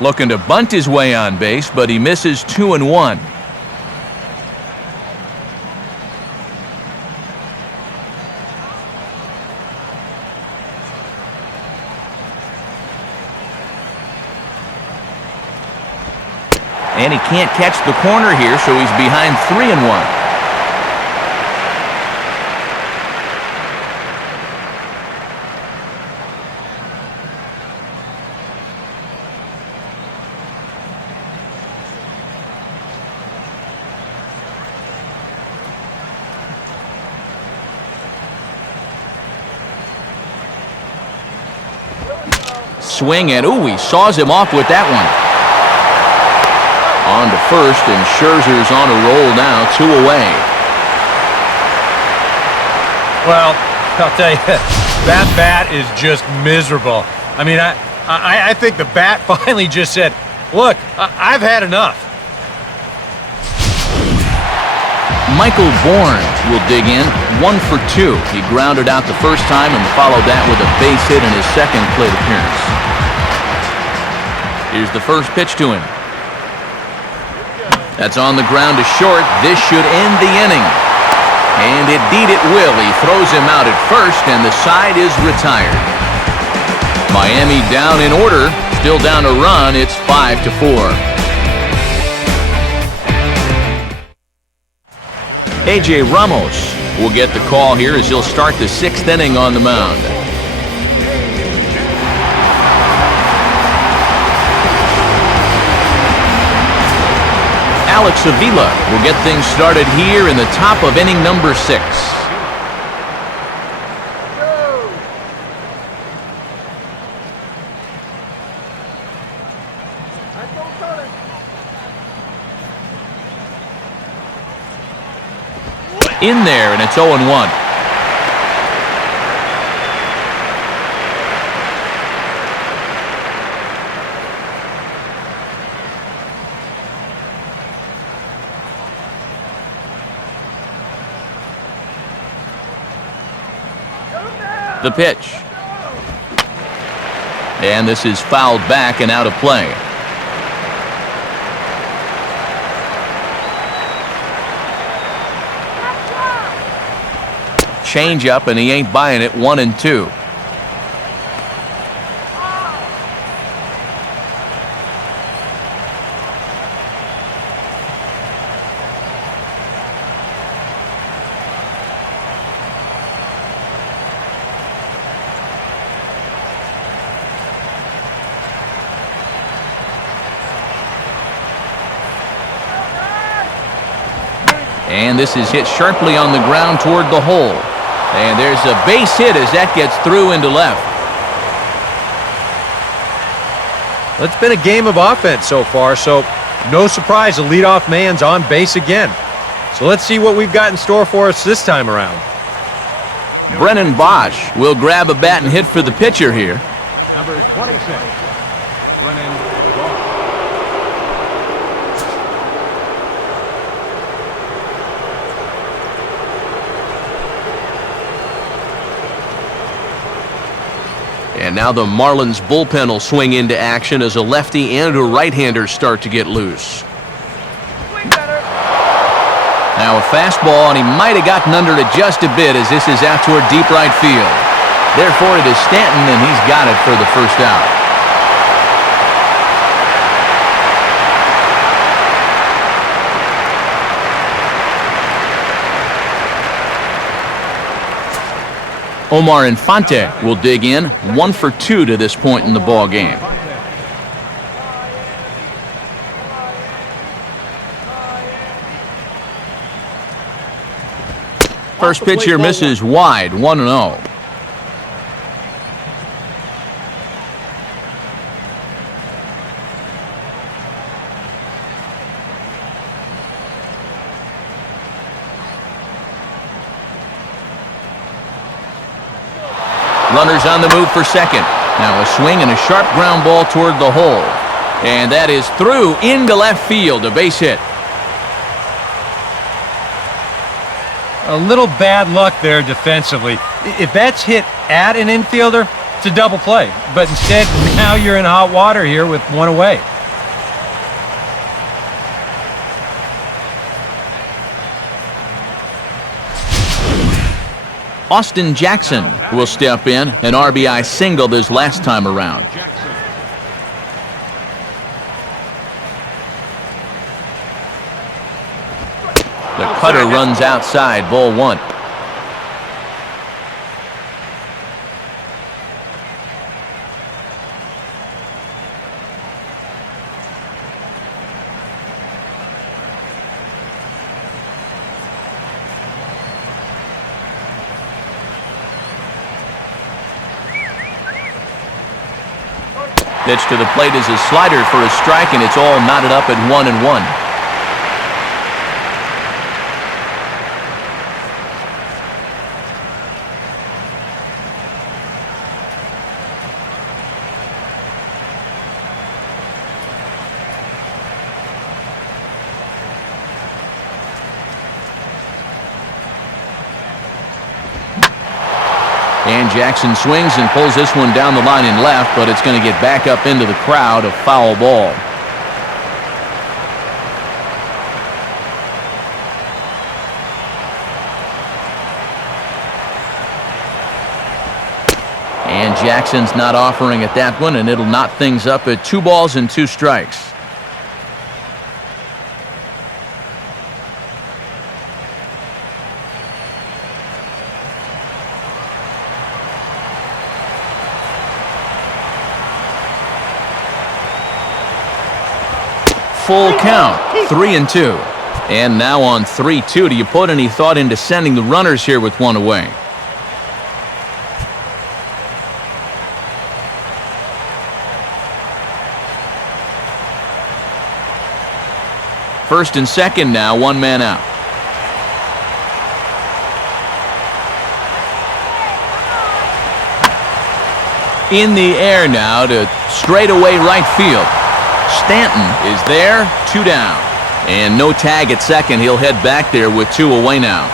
Looking to bunt his way on base, but he misses 2-1. And he can't catch the corner here, so he's behind 3-1. Swing, and ooh, he saws him off with that one. On to first, and Scherzer's on a roll now, 2 away. Well, I'll tell you, that bat is just miserable. I mean, I think the bat finally just said, look, I've had enough. Michael Bourne will dig in, 1 for 2. He grounded out the first time and followed that with a base hit in his second plate appearance. Here's the first pitch to him. That's on the ground to short. This should end the inning. And indeed it will. He throws him out at first, and the side is retired. Miami down in order. Still down a run. It's 5-4. A.J. Ramos will get the call here as he'll start the 6th inning on the mound. Alex Avila will get things started here in the top of inning number 6. In there, and it's 0-1. The pitch. And this is fouled back and out of play. Change up, and he ain't buying it. 1-2. And this is hit sharply on the ground toward the hole. And there's a base hit as that gets through into left. It's been a game of offense so far, so no surprise the leadoff man's on base again. So let's see what we've got in store for us this time around. Brennan Bosch will grab a bat and hit for the pitcher here. Number 26, Brennan Bosch. And now the Marlins bullpen will swing into action as a lefty and a right-hander start to get loose. Now Now a fastball, and he might have gotten under it just a bit as this is out toward deep right field. Therefore, it is Stanton, and he's got it for the first out. Omar Infante will dig in, 1 for 2 to this point in the ball game. First pitch here misses wide, 1-0. Runners on the move for second. Now a swing and a sharp ground ball toward the hole. And that is through into left field, a base hit. A little bad luck there defensively. If that's hit at an infielder, it's a double play. But instead, now you're in hot water here with one away. Austin Jackson will step in, an RBI single this last time around. The cutter runs outside, ball 1. Pitch to the plate is a slider for a strike, and it's all knotted up at 1-1. And Jackson swings and pulls this one down the line and left, but it's going to get back up into the crowd, a foul ball. And Jackson's not offering at that one, and it'll knot things up at 2 balls and 2 strikes. Full count, 3-2. And now on 3-2, do you put any thought into sending the runners here with 1 away? First and second now, 1 man out. In the air now to straightaway right field. Stanton is there, 2 down. And no tag at second. He'll head back there with 2 away now.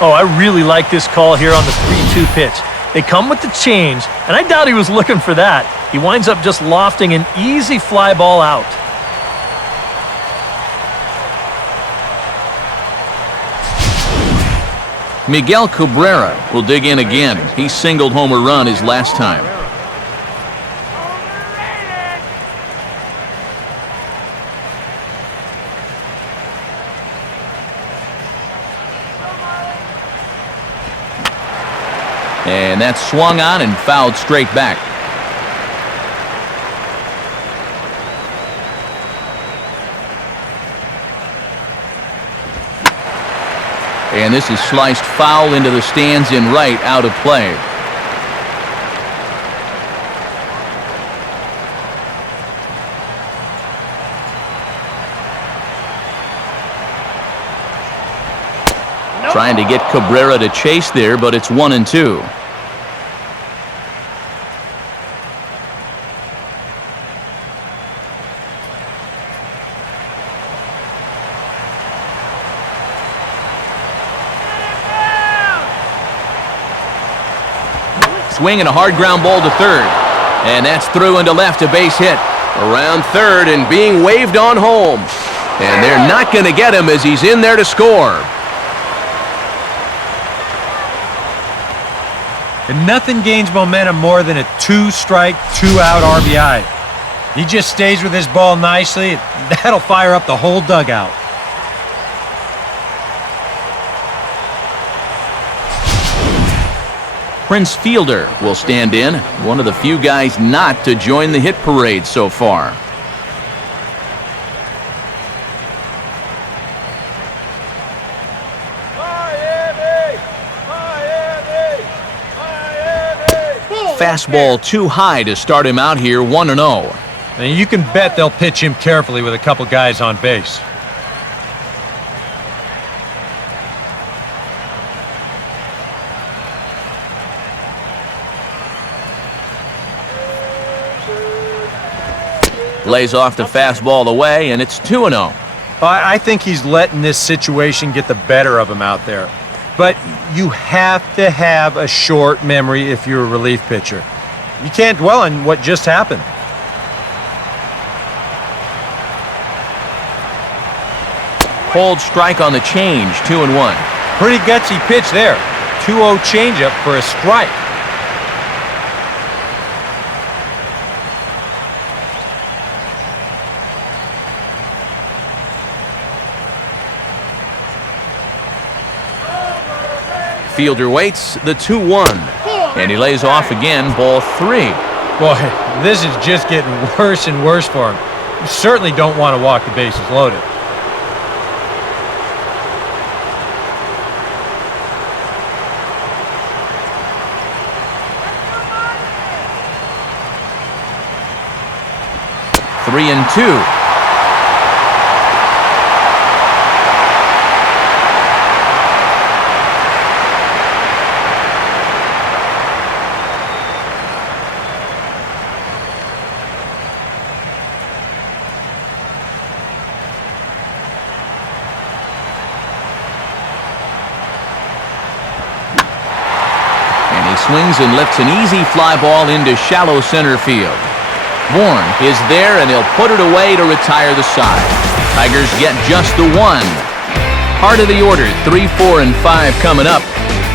Oh, I really like this call here on the 3-2 pitch. They come with the change, and I doubt he was looking for that. He winds up just lofting an easy fly ball out. Miguel Cabrera will dig in again. He singled home a run his last time. And that's swung on and fouled straight back. And this is sliced foul into the stands in right, out of play. Trying to get Cabrera to chase there, but it's 1-2. Swing and a hard ground ball to third. And that's through into left, a base hit. Around third and being waved on home. And they're not going to get him as he's in there to score. And nothing gains momentum more than a 2-strike, 2-out RBI. He just stays with his ball nicely. That'll fire up the whole dugout. Prince Fielder will stand in, one of the few guys not to join the hit parade so far. Fastball too high to start him out here, 1-0. And you can bet they'll pitch him carefully with a couple guys on base. Lays off the fastball away, and it's 2-0. I think he's letting this situation get the better of him out there. But you have to have a short memory if you're a relief pitcher. You can't dwell on what just happened. Cold strike on the change, 2-1. Pretty gutsy pitch there. 2-0 changeup for a strike. Fielder waits, the 2-1. And he lays off again, ball 3. Boy, this is just getting worse and worse for him. You certainly don't want to walk the bases loaded. Three and 2. Swings and lifts an easy fly ball into shallow center field. Bourne is there, and he'll put it away to retire the side. Tigers get just the 1. Heart of the order, 3, 4, and 5 coming up.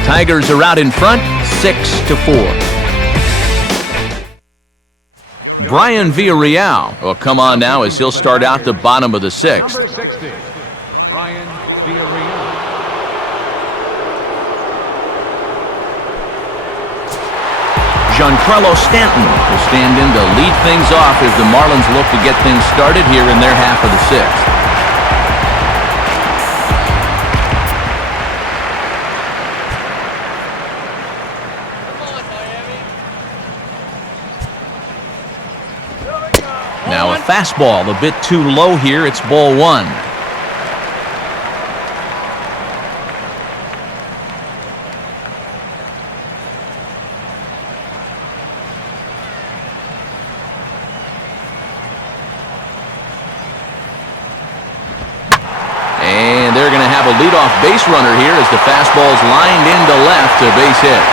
Tigers are out in front, 6-4. Brian Villarreal will come on now as he'll start out the bottom of the 6th. Number 60, Brian Villarreal. Giancarlo Stanton will stand in to lead things off as the Marlins look to get things started here in their half of the 6th. Now a fastball a bit too low here. It's ball 1. Leadoff base runner here as the fastball's lined into left to base hit.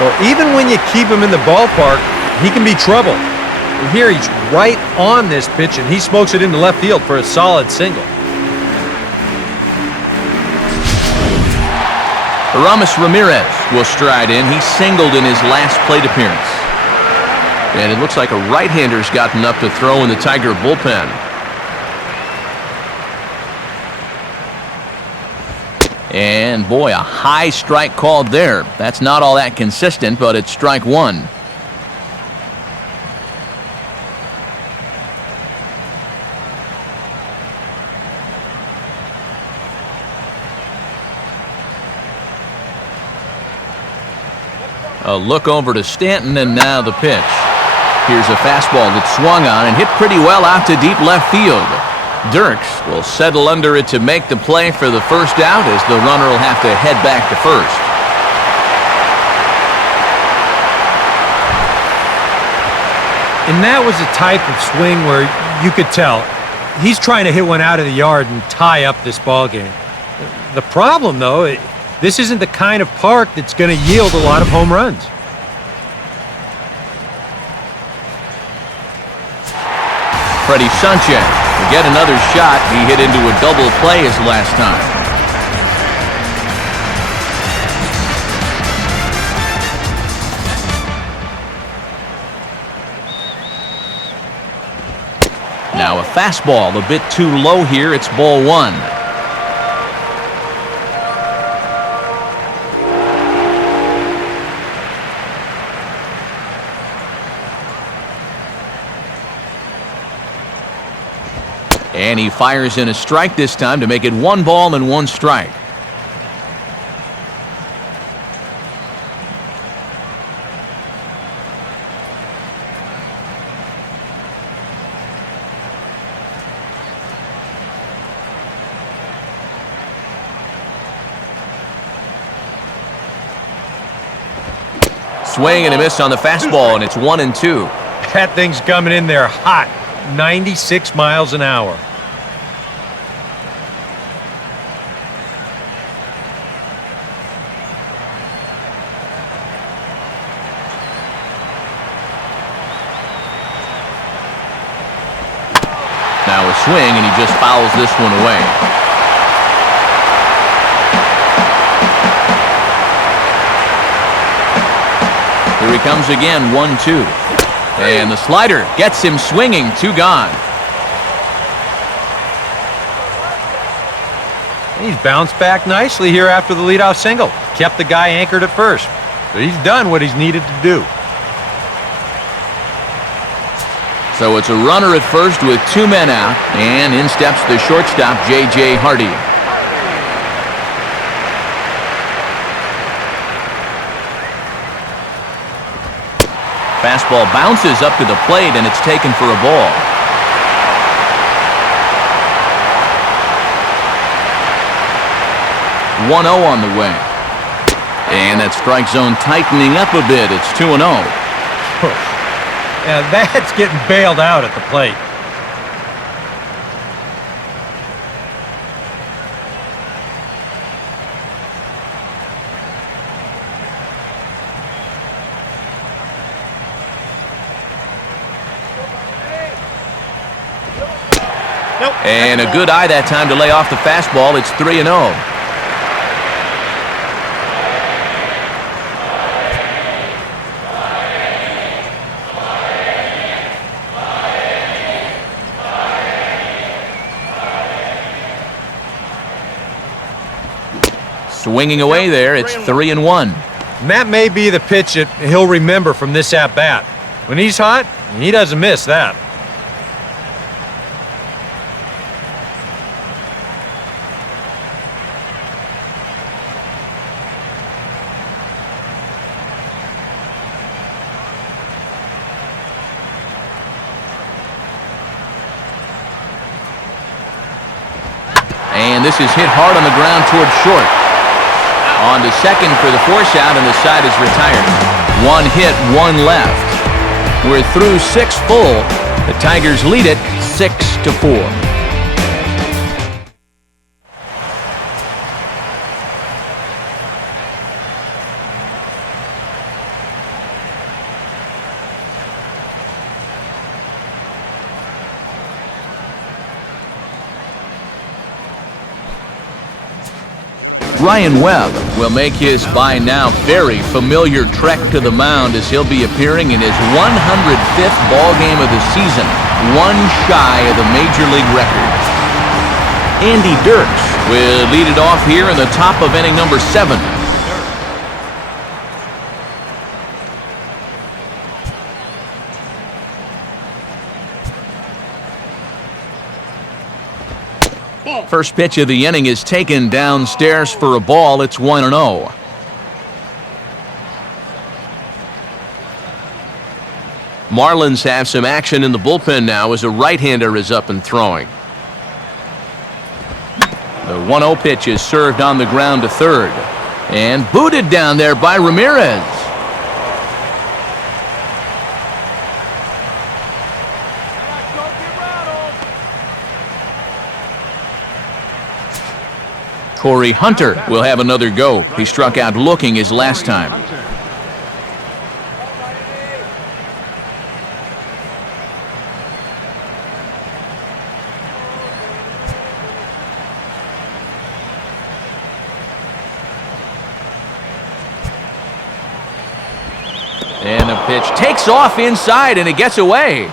Well, even when you keep him in the ballpark, he can be trouble. And here he's right on this pitch, and he smokes it into left field for a solid single. Aramis Ramirez will stride in. He singled in his last plate appearance. And it looks like a right-hander's gotten up to throw in the Tiger bullpen. And boy, a high strike called there. That's not all that consistent, but it's strike 1. A look over to Stanton, and now the pitch. Here's a fastball that swung on and hit pretty well out to deep left field. Dirks will settle under it to make the play for the first out as the runner will have to head back to first. And that was a type of swing where you could tell he's trying to hit one out of the yard and tie up this ball game. The problem, though, this isn't the kind of park that's going to yield a lot of home runs. Freddie Sanchez will get another shot. He hit into a double play his last time. fastball, a bit too low here. It's ball one. And he fires in a strike this time to make it 1 ball and 1 strike. Swing and a miss on the fastball, and it's 1-2. That thing's coming in there hot, 96 miles an hour. Now a swing, and he just fouls this one away. Here he comes again, 1-2. And the slider gets him swinging, 2 gone. He's bounced back nicely here after the leadoff single. Kept the guy anchored at first. So he's done what he's needed to do. So it's a runner at first with 2 men out, and in steps the shortstop, J.J. Hardy. Fastball bounces up to the plate, and it's taken for a ball. One 0 on the way. And that strike zone tightening up a bit. It's 2-0. Yeah, that's getting bailed out at the plate. And a good eye that time to lay off the fastball. It's 3-0. Swinging away there, it's 3-1. And that may be the pitch that he'll remember from this at-bat. When he's hot, he doesn't miss that. And this is hit hard on the ground toward short. On to second for the force out, and the side is retired. 1 hit, 1 left. We're through 6 full. The Tigers lead it 6-4. Ryan Webb will make his by now very familiar trek to the mound as he'll be appearing in his 105th ball game of the season, 1 shy of the Major League record. Andy Dirks will lead it off here in the top of inning number 7. First pitch of the inning is taken downstairs for a ball. It's 1-0. Marlins have some action in the bullpen now as a right-hander is up and throwing. The 1-0 pitch is served on the ground to third. And booted down there by Ramirez. Corey Hunter will have another go. He struck out looking his last time. And the pitch takes off inside, and it gets away.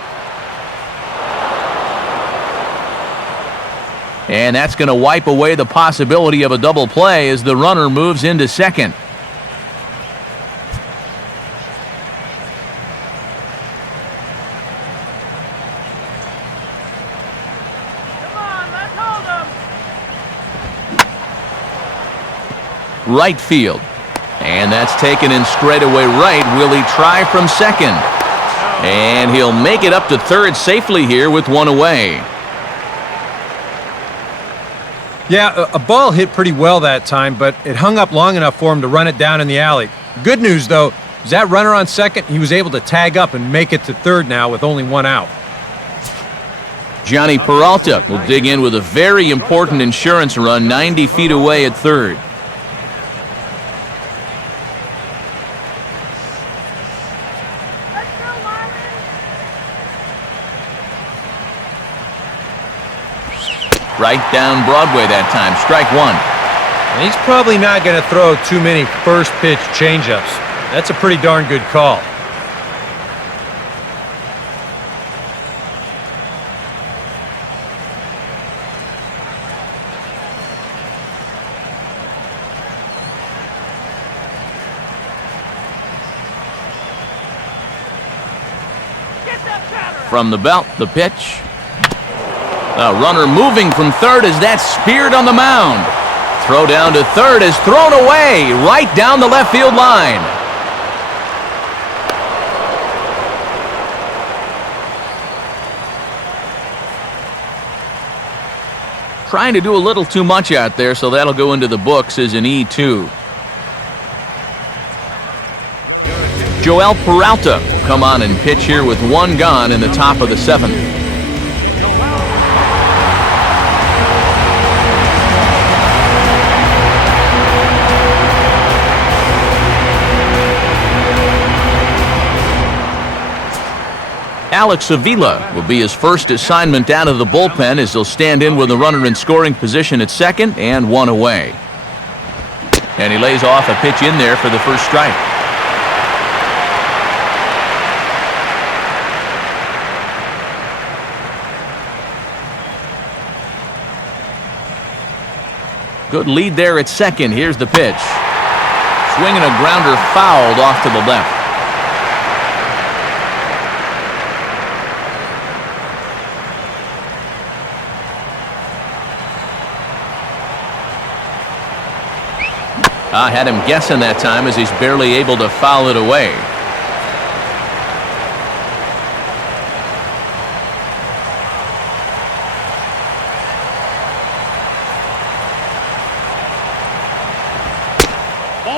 And that's going to wipe away the possibility of a double play as the runner moves into second. Right field. And that's taken in straightaway right. Will he try from second? And he'll make it up to third safely here with one away. Yeah, a ball hit pretty well that time, but it hung up long enough for him to run it down in the alley. Good news, though, is that runner on second, he was able to tag up and make it to third now with only one out. Johnny Peralta will dig in with a very important insurance run 90 feet away at third. Let's go, Marlins. Right down Broadway that time. Strike one. And he's probably not going to throw too many first-pitch changeups. That's a pretty darn good call. From the belt, the pitch. A runner moving from third as that's speared on the mound. Throw down to third is thrown away right down the left field line. Trying to do a little too much out there, so that'll go into the books as an E2. Joel Peralta will come on and pitch here with one gone in the top of the seventh. Alex Avila will be his first assignment out of the bullpen as he'll stand in with a runner in scoring position at second and one away. And he lays off a pitch in there for the first strike. Good lead there at second. Here's the pitch. Swinging a grounder fouled off to the left. I had him guessing that time as he's barely able to foul it away.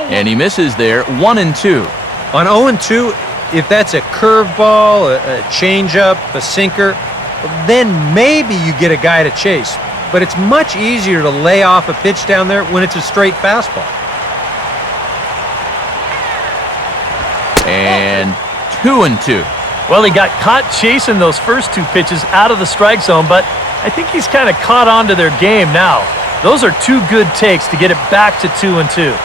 And he misses there, 1-2. On 0-2, if that's a curveball, a changeup, a sinker, then maybe you get a guy to chase. But it's much easier to lay off a pitch down there when it's a straight fastball. And 2-2. Well, he got caught chasing those first two pitches out of the strike zone, but I think he's kind of caught on to their game now. Those are two good takes to get it back to 2-2.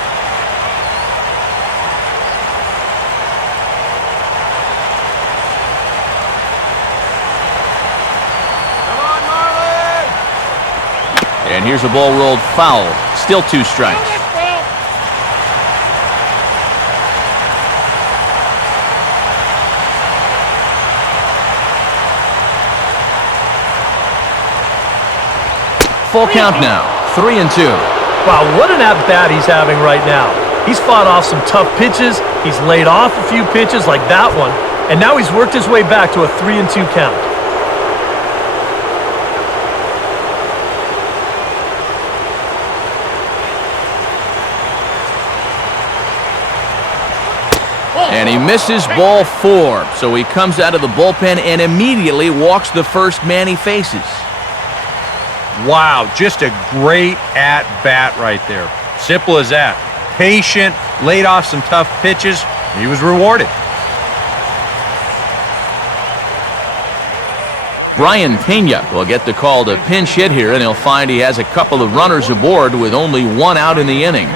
And here's a ball rolled foul. Still two strikes. Full count now. 3-2. Wow, what an at-bat he's having right now. He's fought off some tough pitches. He's laid off a few pitches like that one. And now he's worked his way back to a 3-2 count. And he misses ball 4. So he comes out of the bullpen and immediately walks the first man he faces. Wow, just a great at-bat right there. Simple as that. Patient, laid off some tough pitches. He was rewarded. Brian Pena will get the call to pinch hit here, and he'll find he has a couple of runners aboard with only one out in the inning.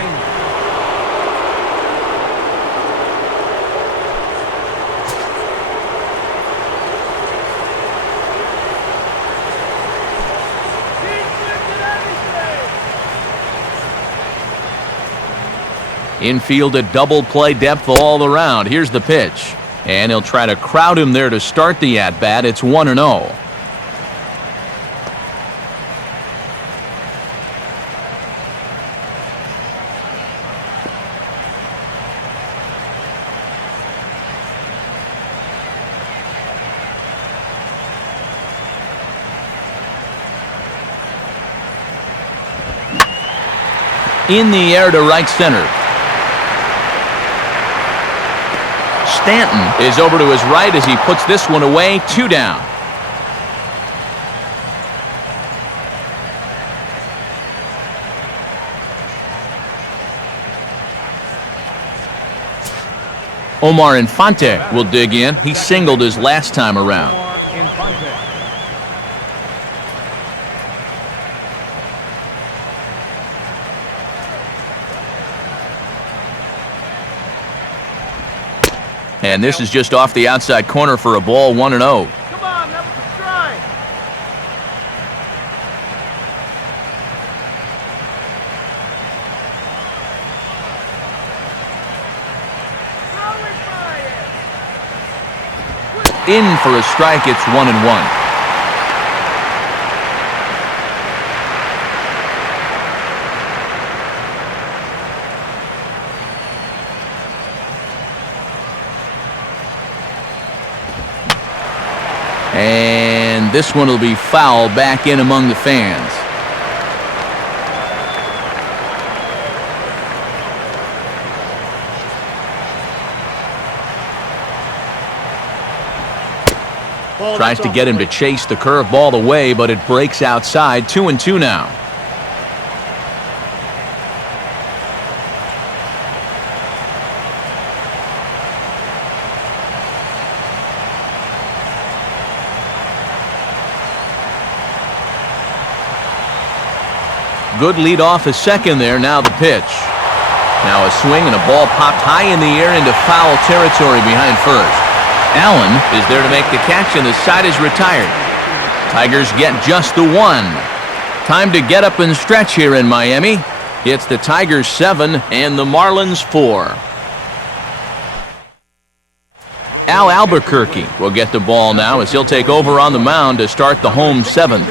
Infield at double play depth all around. Here's the pitch. And he'll try to crowd him there to start the at-bat. It's 1-0. In the air to right center. Stanton is over to his right as he puts this one away. 2 down. Omar Infante will dig in. He singled his last time around. And this is just off the outside corner for a ball. 1-0. Come on, that was a strike. Throw it by it. In for a strike. It's 1-1. And this one will be foul back in among the fans. Tries to get him to chase the curveball away, but it breaks outside. 2-2 now. Good lead off a second there. Now the pitch. Now a swing and a ball popped high in the air into foul territory behind first. Allen is there to make the catch, and the side is retired. Tigers get just the one. Time to get up and stretch here in Miami. It's the Tigers 7 and the Marlins 4. Al Albuquerque will get the ball now as he'll take over on the mound to start the home 7th.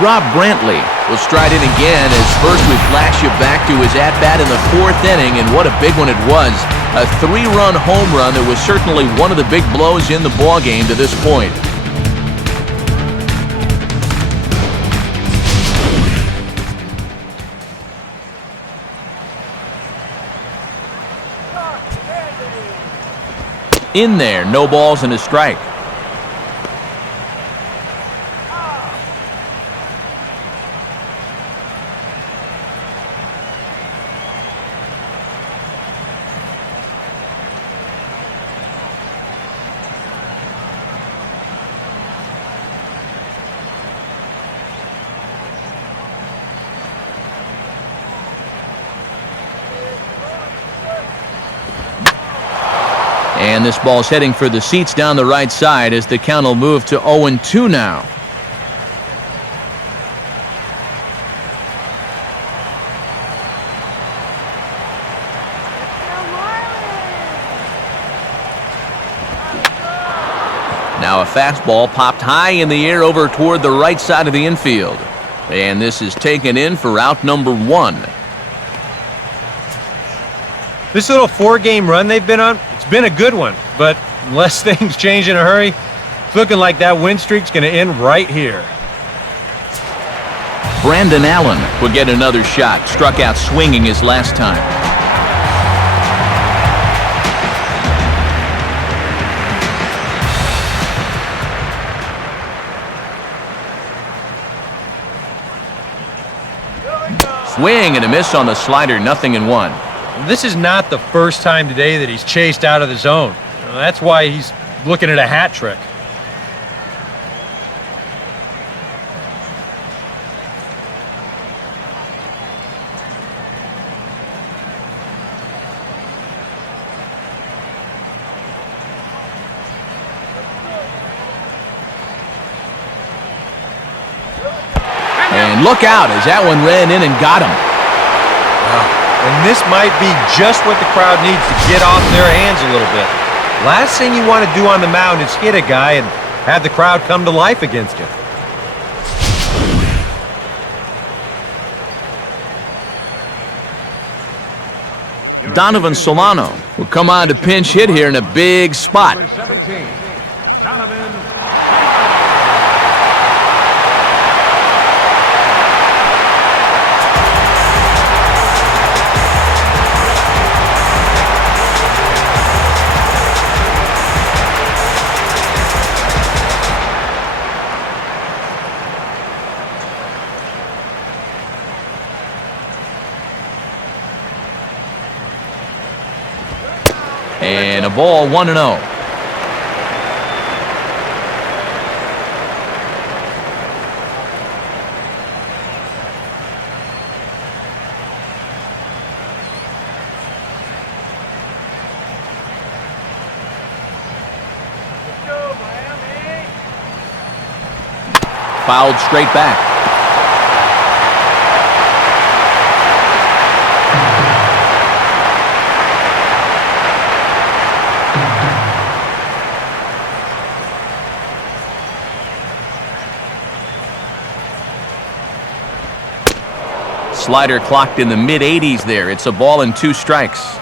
Rob Brantley will stride in again as first we flash you back to his at-bat in the 4th inning, and what a big one it was. A 3-run home run that was certainly one of the big blows in the ballgame to this point. In there, no balls and a strike. And this ball's heading for the seats down the right side as the count will move to 0-2 now. Now a fastball popped high in the air over toward the right side of the infield. And this is taken in for out number 1. This little 4-game run they've been on, it's been a good one, but unless things change in a hurry, it's looking like that win streak's going to end right here. Brandon Allen will get another shot, struck out swinging his last time. Swing and a miss on the slider, 0-1. This is not the first time today that he's chased out of the zone. That's why he's looking at a hat trick. Look out as that one ran in and got him. And this might be just what the crowd needs to get off their hands a little bit. Last thing you want to do on the mound is hit a guy and have the crowd come to life against you. Donovan Solano will come on to pinch hit here in a big spot. Number 17, Donovan. And a ball 1-0. Fouled straight back. Slider clocked in the mid-80s there. It's a ball and 2 strikes.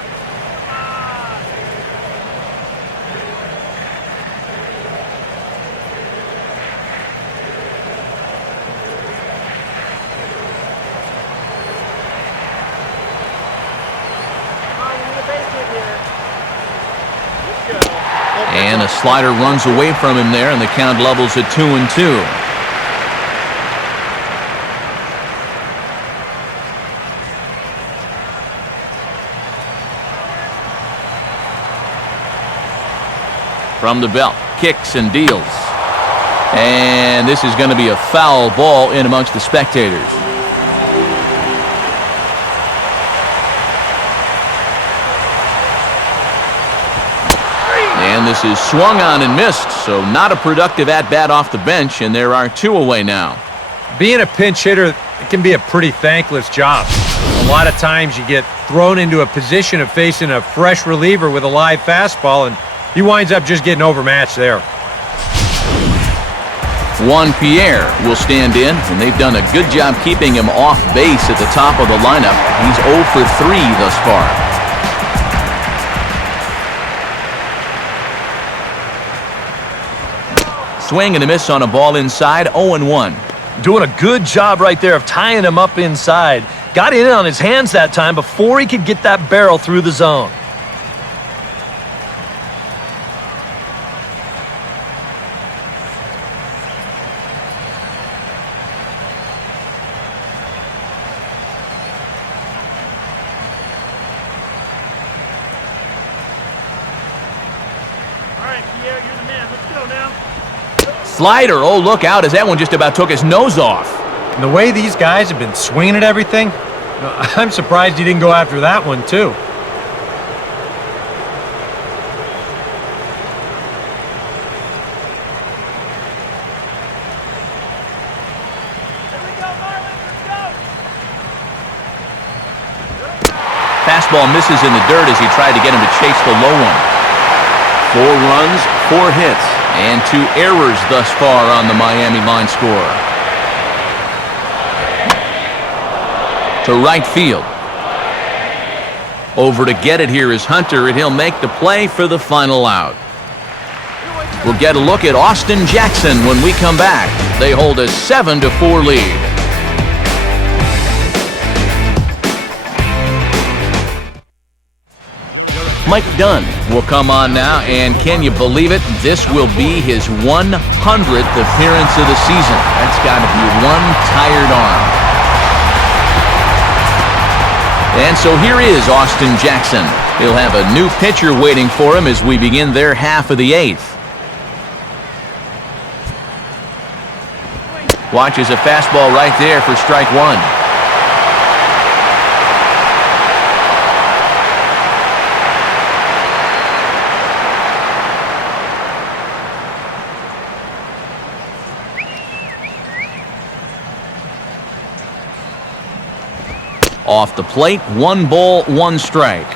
And a slider runs away from him there, and the count levels at 2-2. From the belt, kicks and deals. And this is going to be a foul ball in amongst the spectators. And this is swung on and missed, so not a productive at-bat off the bench, and there are 2 away now. Being a pinch hitter, it can be a pretty thankless job. A lot of times you get thrown into a position of facing a fresh reliever with a live fastball, and he winds up just getting overmatched there. Juan Pierre will stand in, and they've done a good job keeping him off base at the top of the lineup. He's 0 for 3 thus far. Swing and a miss on a ball inside, 0-1. Doing a good job right there of tying him up inside. Got in on his hands that time before he could get that barrel through the zone. Slider, oh, look out as that one just about took his nose off. And the way these guys have been swinging at everything, I'm surprised he didn't go after that one, too. Fastball misses in the dirt as he tried to get him to chase the low one. 4 runs, 4 hits, and 2 errors thus far on the Miami line score. To right field. Over to get it here is Hunter, and he'll make the play for the final out. We'll get a look at Austin Jackson when we come back. They hold a 7-4 lead. Mike Dunn will come on now, and can you believe it? This will be his 100th appearance of the season. That's got to be one tired arm. And so here is Austin Jackson. He'll have a new pitcher waiting for him as we begin their half of the 8th. Watches a fastball right there for strike 1. Off the plate, 1 ball, 1 strike.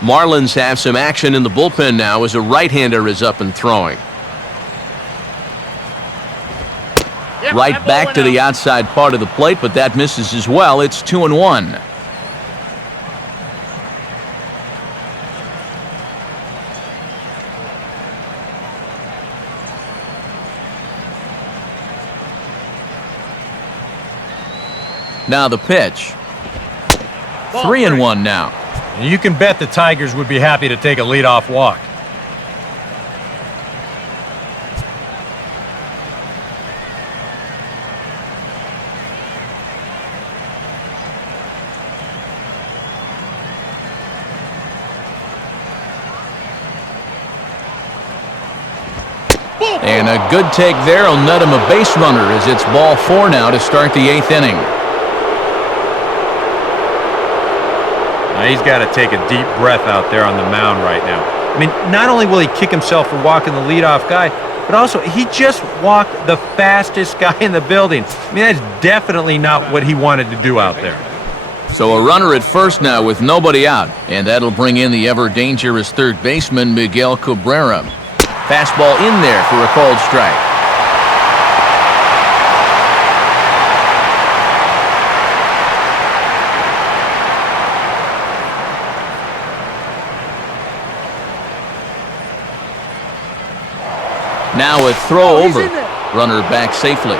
Marlins have some action in the bullpen now as a right-hander is up and throwing. Right back to the outside part of the plate, but that misses as well. It's 2-1. Now the pitch. 3-1 now. You can bet the Tigers would be happy to take a leadoff walk. And a good take there will net him a base runner as it's ball 4 now to start the 8th inning. Now he's got to take a deep breath out there on the mound right now. I mean, not only will he kick himself for walking the leadoff guy, but also he just walked the fastest guy in the building. I mean, that's definitely not what he wanted to do out there. So a runner at first now with nobody out, and that'll bring in the ever-dangerous third baseman Miguel Cabrera. Fastball in there for a called strike. Now a throw over. Runner back safely.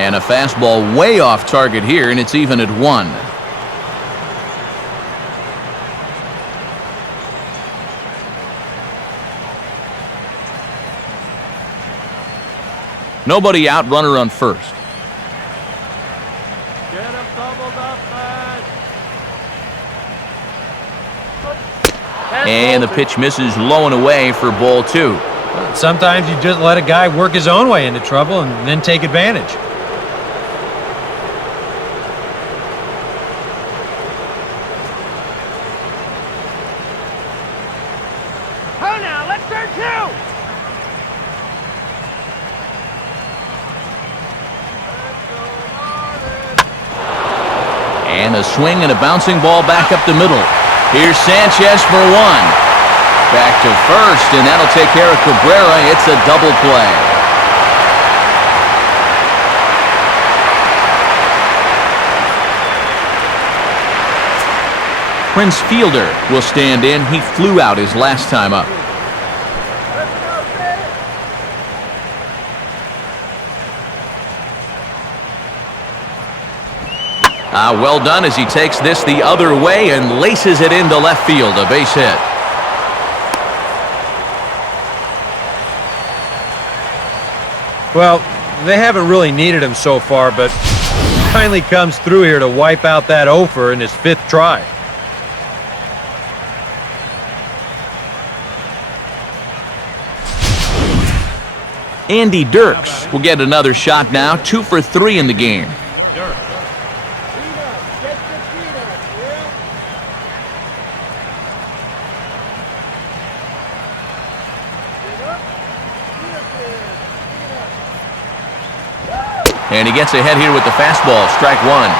And a fastball way off target here, and it's even at 1. Nobody out, runner on first. Get him doubled up, man. And the pitch misses low and away for ball 2. Sometimes you just let a guy work his own way into trouble and then take advantage. And a swing and a bouncing ball back up the middle. Here's Sanchez for 1. Back to first, and that'll take care of Cabrera. It's a double play. Prince Fielder will stand in. He flew out his last time up. Well done as he takes this the other way and laces it into left field. A base hit. Well, they haven't really needed him so far, but finally comes through here to wipe out that offer in his 5th try. Andy Dirks will get another shot now. 2 for 3 in the game. And he gets ahead here with the fastball. Strike 1.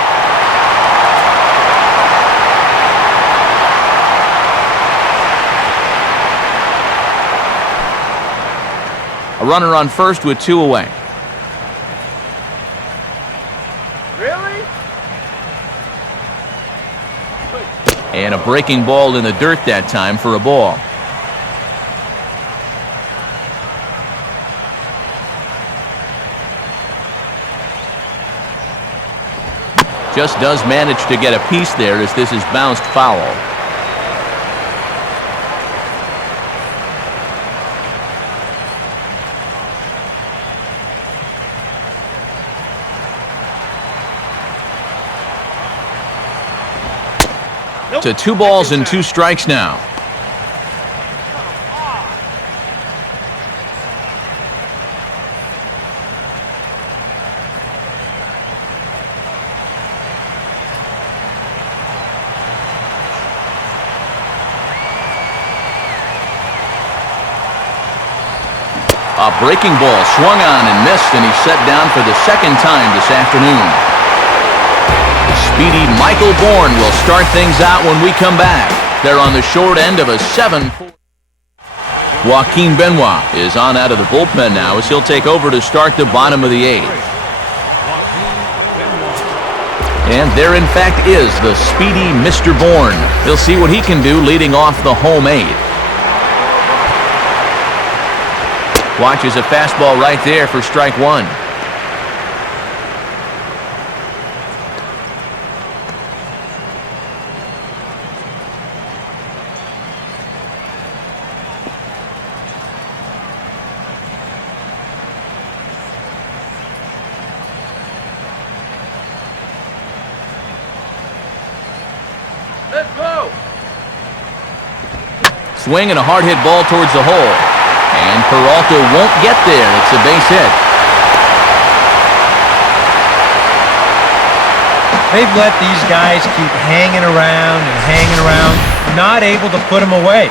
A runner on first with 2 away. Really? And a breaking ball in the dirt that time for a ball. Just does manage to get a piece there as this is bounced foul. To 2 balls and 2 strikes now. A breaking ball swung on and missed, and he's set down for the second time this afternoon. The speedy Michael Bourne will start things out when we come back. They're on the short end of a 7-4. Joaquin Benoit is on out of the bullpen now as he'll take over to start the bottom of the 8th. And there, in fact, is the speedy Mr. Bourne. He'll see what he can do leading off the home 8th. Watches a fastball right there for strike 1. Let's go. Swing and a hard hit ball towards the hole. And Peralta won't get there. It's a base hit. They've let these guys keep hanging around, not able to put them away.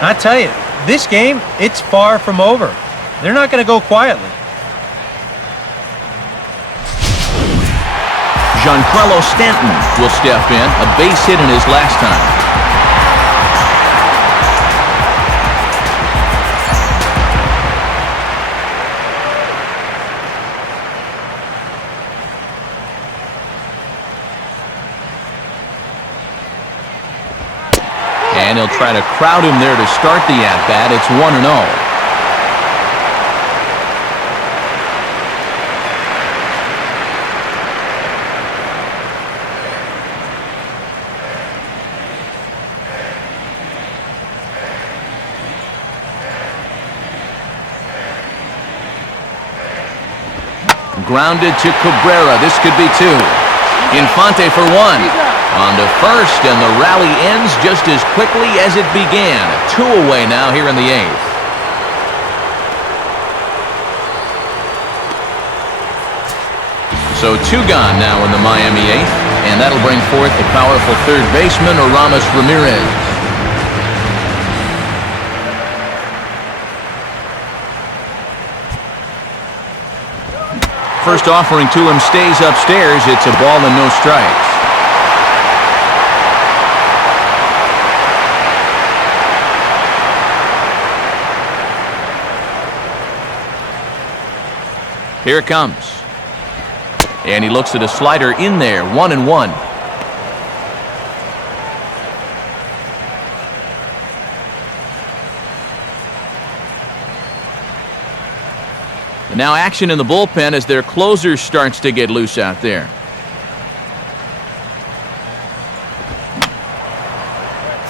I tell you, this game, it's far from over. They're not going to go quietly. Giancarlo Stanton will step in, a base hit in his last time. And he'll try to crowd him there to start the at-bat. It's 1-0. Grounded to Cabrera. This could be 2. Infante for 1. On to first, and the rally ends just as quickly as it began. 2 away now here in the 8th. So 2 gone now in the Miami 8th, and that'll bring forth the powerful third baseman, Aramis Ramirez. First offering to him stays upstairs. It's a ball and no strikes. Here it comes. And he looks at a slider in there. 1-1. And now action in the bullpen as their closer starts to get loose out there.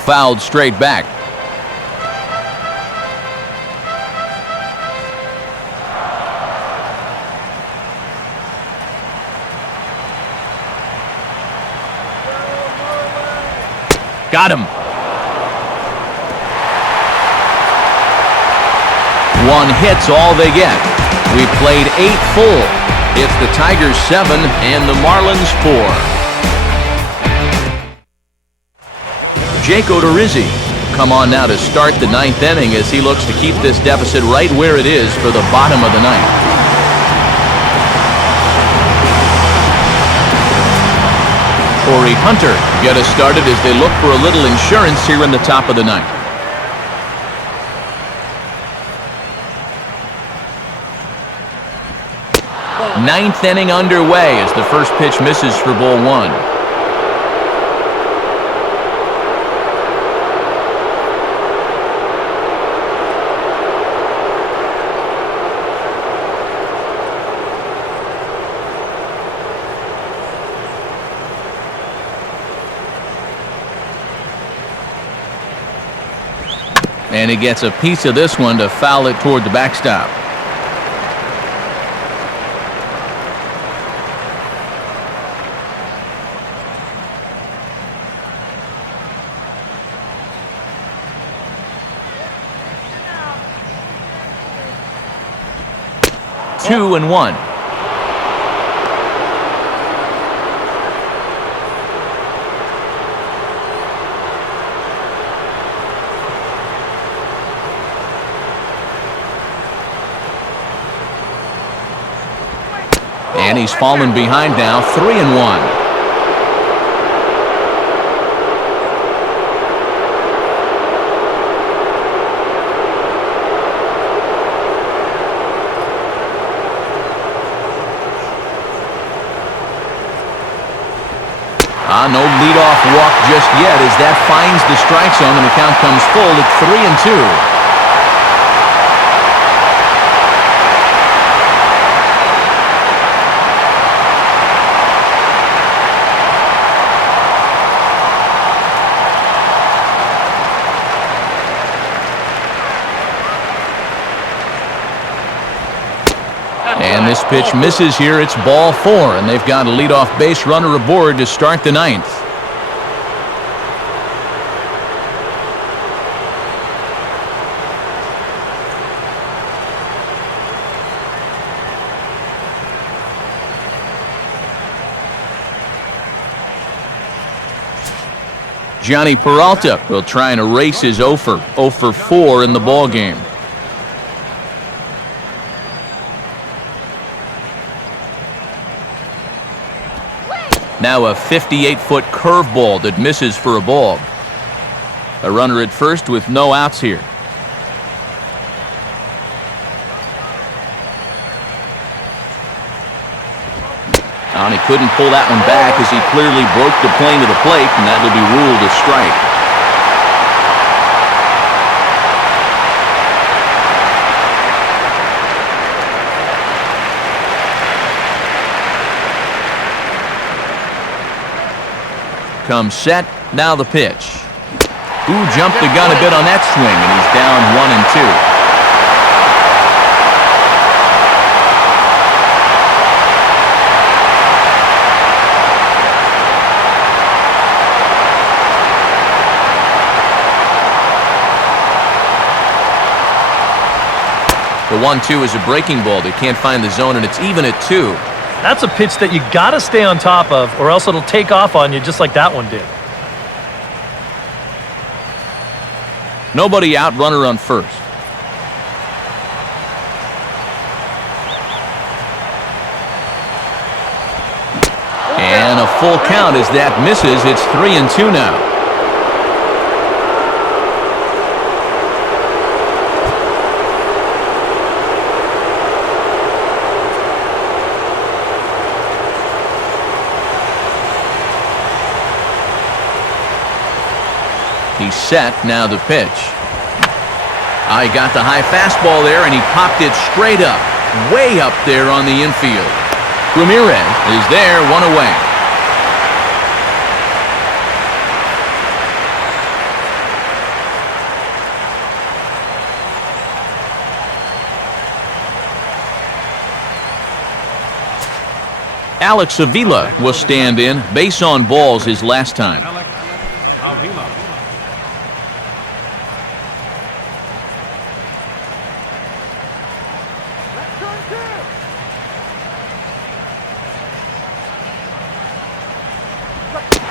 Fouled straight back. Got him. 1 hit's all they get. We played 8 full. It's the Tigers 7 and the Marlins 4. Jake Odorizzi come on now to start the 9th inning as he looks to keep this deficit right where it is for the bottom of the 9th. Corey Hunter get us started as they look for a little insurance here in the top of the 9th. Ninth inning underway as the first pitch misses for ball 1. And he gets a piece of this one to foul it toward the backstop. Two and 1. And he's fallen behind now, 3-1. No leadoff walk just yet as that finds the strike zone and the count comes full at 3-2. And this pitch misses here. It's ball 4, and they've got a leadoff base runner aboard to start the 9th. Johnny Peralta will try and erase his 0 for 4 in the ball game. Now a 58-foot curveball that misses for a ball. A runner at first with no outs here. And he couldn't pull that one back as he clearly broke the plane to the plate, and that will be ruled a strike. Comes set, now the pitch. Ooh, jumped the gun a bit on that swing, and he's down 1-2. The 1-2 is a breaking ball. They can't find the zone, and it's even at 2. That's a pitch that you got to stay on top of, or else it'll take off on you just like that one did. Nobody out, runner on first. And a full count as that misses. It's 3-2 now. He's set, now the pitch. He got the high fastball there, and he popped it straight up, way up there on the infield. Ramirez is there, 1 away. Alex Avila will stand in, base on balls his last time. Alex Avila.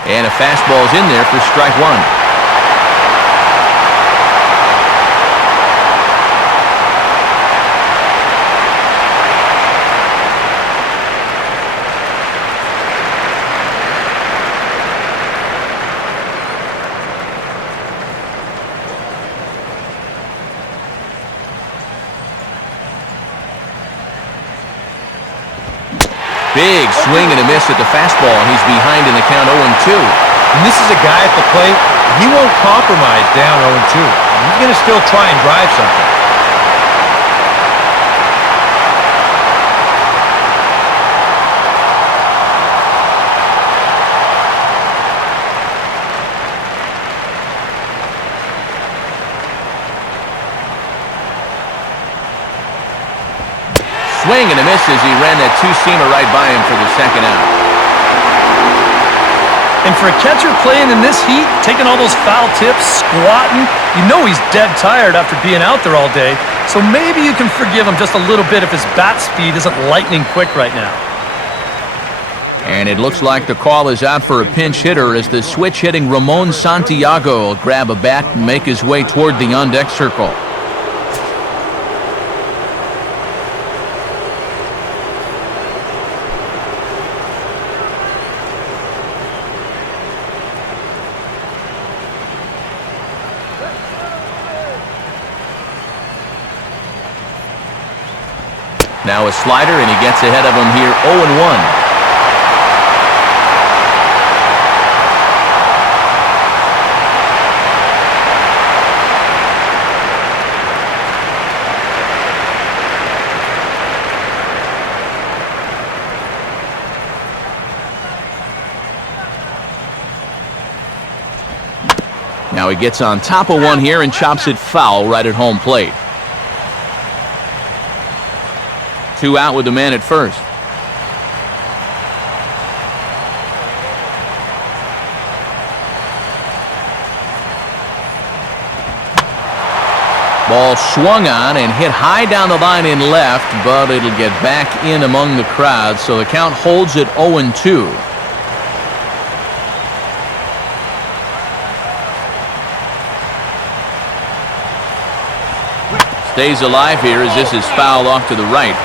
And a fastball's in there for strike 1. Big swing and a miss at the fastball, and he's behind in the count 0-2. And this is a guy at the plate, he won't compromise down 0-2. He's going to still try and drive something. Swing and a miss as he ran that two-seamer right by him for the second out. And for a catcher playing in this heat, taking all those foul tips, squatting, you know he's dead tired after being out there all day. So maybe you can forgive him just a little bit if his bat speed isn't lightning quick right now. And it looks like the call is out for a pinch hitter as the switch-hitting Ramon Santiago will grab a bat and make his way toward the on-deck circle. Now a slider, and he gets ahead of him here 0-1. Now he gets on top of one here and chops it foul right at home plate. 2 out with the man at first. Ball swung on and hit high down the line in left, but it'll get back in among the crowd, so the count holds at 0-2. Stays alive here as this is fouled off to the right.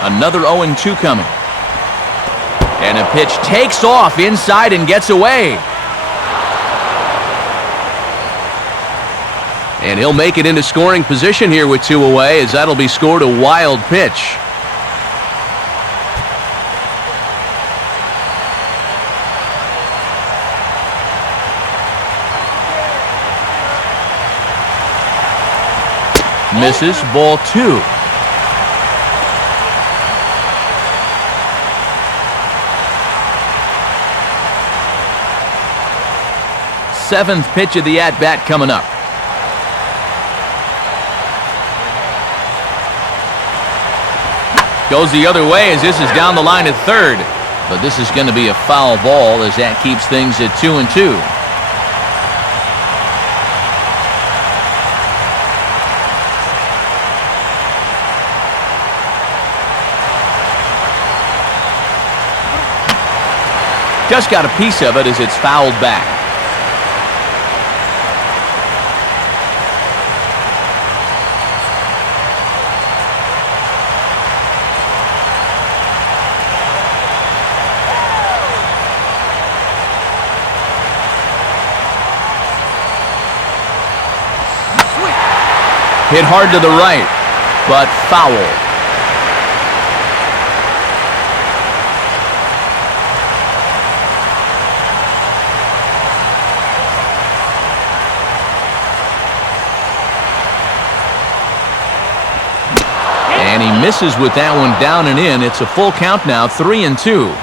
Another 0-2 coming. And a pitch takes off inside and gets away. And he'll make it into scoring position here with 2 away, as that'll be scored a wild pitch. Misses, ball 2. Seventh pitch of the at-bat coming up. Goes the other way as this is down the line at third. But this is going to be a foul ball as that keeps things at 2-2. Just got a piece of it as it's fouled back. Hit hard to the right, but foul. And he misses with that one down and in. It's a full count now, 3-2.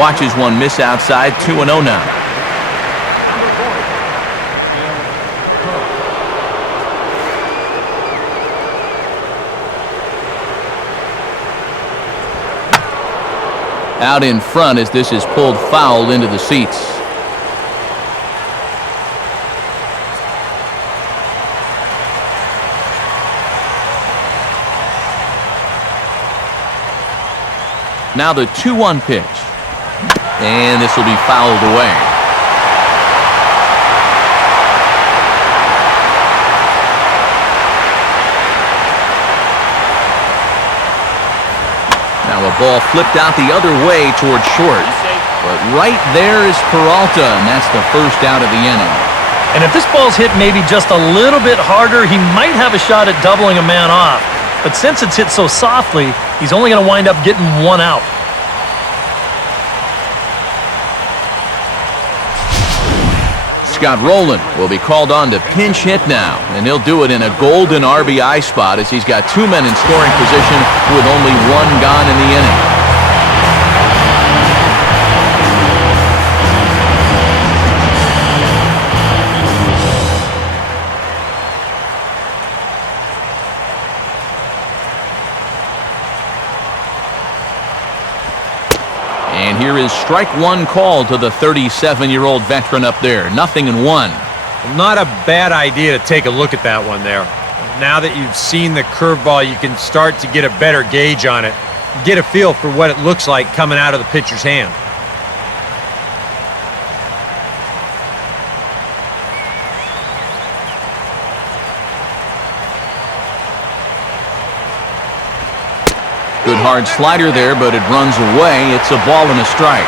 watches one miss outside. 2-0 now. Out in front as this is pulled foul into the seats. Now the 2-1 pitch. And this will be fouled away. Now a ball flipped out the other way towards short. But right there is Peralta, and that's the first out of the inning. And if this ball's hit maybe just a little bit harder, he might have a shot at doubling a man off. But since it's hit so softly, he's only going to wind up getting one out. Scott Rowland will be called on to pinch hit now, and he'll do it in a golden RBI spot as he's got two men in scoring position with only one gone in the inning. And here is strike one called to the 37-year-old veteran up there. 0-1. Not a bad idea to take a look at that one there. Now that you've seen the curveball, you can start to get a better gauge on it. Get a feel for what it looks like coming out of the pitcher's hand. Good hard slider there, but it runs away. It's a ball and a strike.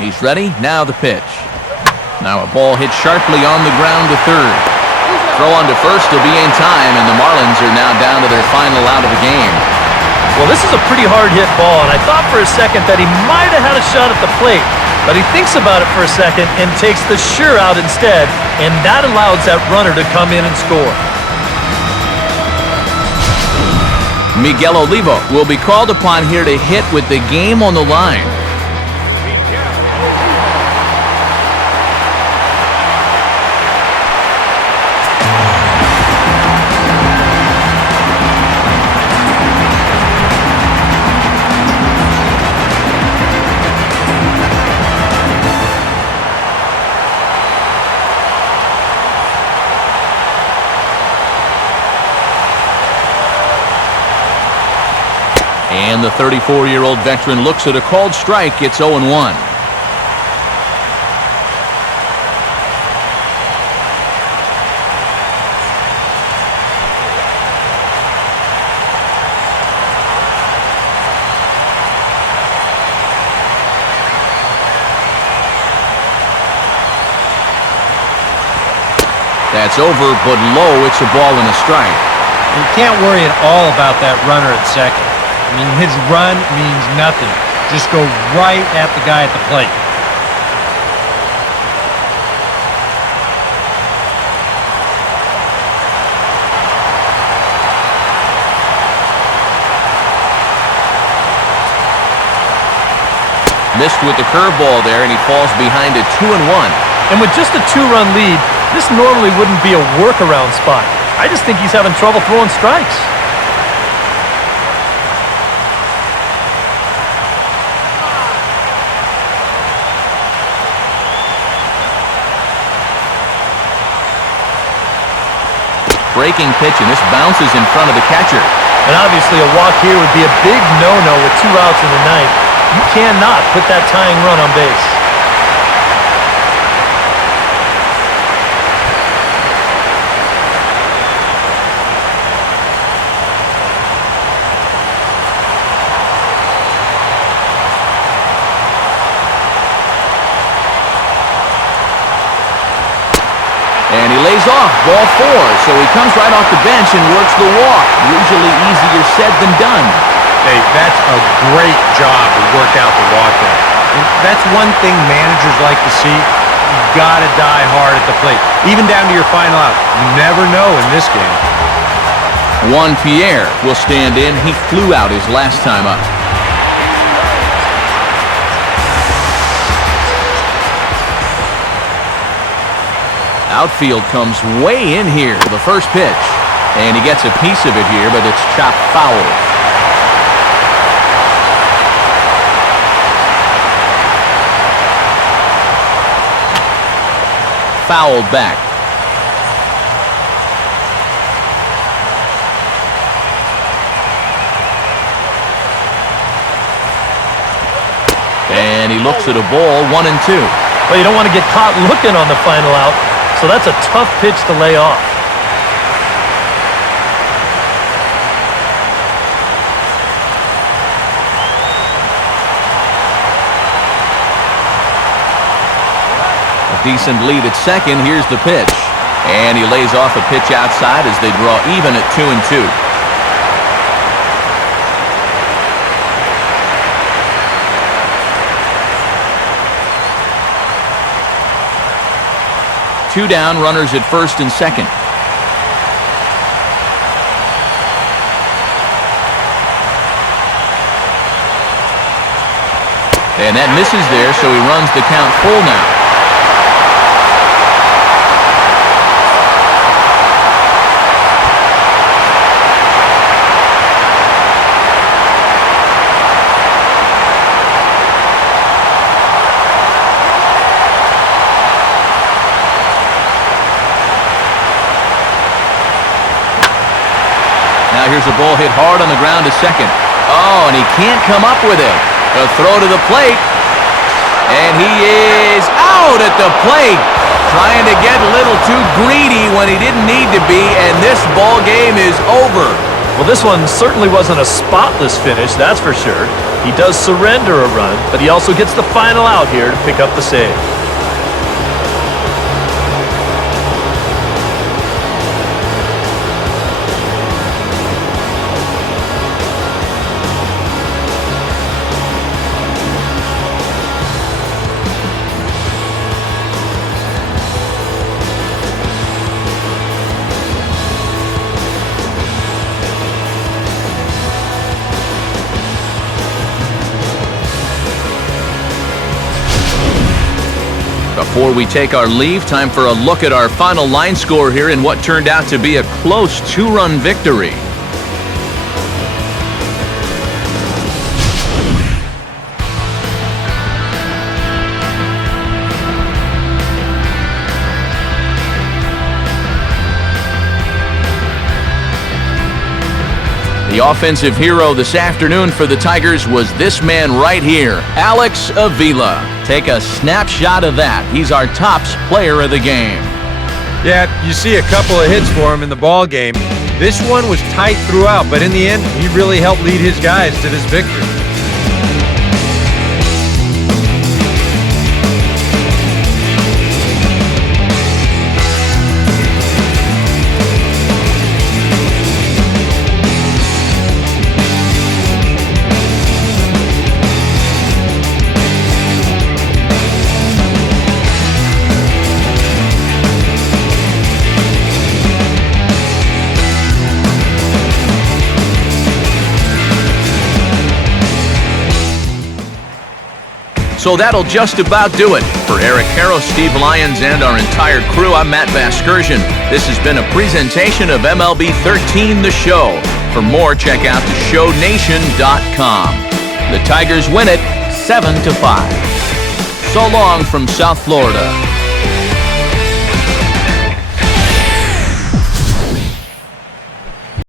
He's ready. Now the pitch. Now a ball hit sharply on the ground to third. Throw on to first to be in time, and the Marlins are now down to their final out of the game. Well, this is a pretty hard-hit ball, and I thought for a second that he might have had a shot at the plate. But he thinks about it for a second and takes the sure out instead, and that allows that runner to come in and score. Miguel Olivo will be called upon here to hit with the game on the line. And the 34-year-old veteran looks at a called strike. It's 0-1. That's over, but low. It's a ball and a strike. You can't worry at all about that runner at second. I mean, his run means nothing. Just go right at the guy at the plate. Missed with the curveball there, and he falls behind a 2-1. And with just a two-run lead, this normally wouldn't be a workaround spot. I just think he's having trouble throwing strikes. Breaking pitch, and this bounces in front of the catcher. And obviously a walk here would be a big no-no with 2 outs in the ninth. You cannot put that tying run on base. And he lays off, ball 4, so he comes right off the bench and works the walk. Usually easier said than done. Hey, that's a great job to work out the walk there. And that's one thing managers like to see. You gotta die hard at the plate, even down to your final out. You never know in this game. Juan Pierre will stand in. He flew out his last time up. Outfield comes way in here. The first pitch. And he gets a piece of it here, but it's chopped foul. Fouled back. And he looks at a ball, 1-2. Well, you don't want to get caught looking on the final out, so that's a tough pitch to lay off. A decent lead at second. Here's the pitch. And he lays off a pitch outside as they draw even at 2-2. Two down, runners at first and second. And that misses there, so he runs the count full now. Now here's a ball hit hard on the ground to second. Oh, and he can't come up with it. A throw to the plate. And he is out at the plate. Trying to get a little too greedy when he didn't need to be, and this ball game is over. Well, this one certainly wasn't a spotless finish, that's for sure. He does surrender a run, but he also gets the final out here to pick up the save. Before we take our leave, time for a look at our final line score here in what turned out to be a close two-run victory. The offensive hero this afternoon for the Tigers was this man right here, Alex Avila. Take a snapshot of that. He's our tops player of the game. Yeah, you see a couple of hits for him in the ball game. This one was tight throughout, but in the end, he really helped lead his guys to this victory. So that'll just about do it. For Eric Harrow, Steve Lyons, and our entire crew, I'm Matt Vasgersian. This has been a presentation of MLB 13 The Show. For more, check out theshownation.com. The Tigers win it 7-5. So long from South Florida.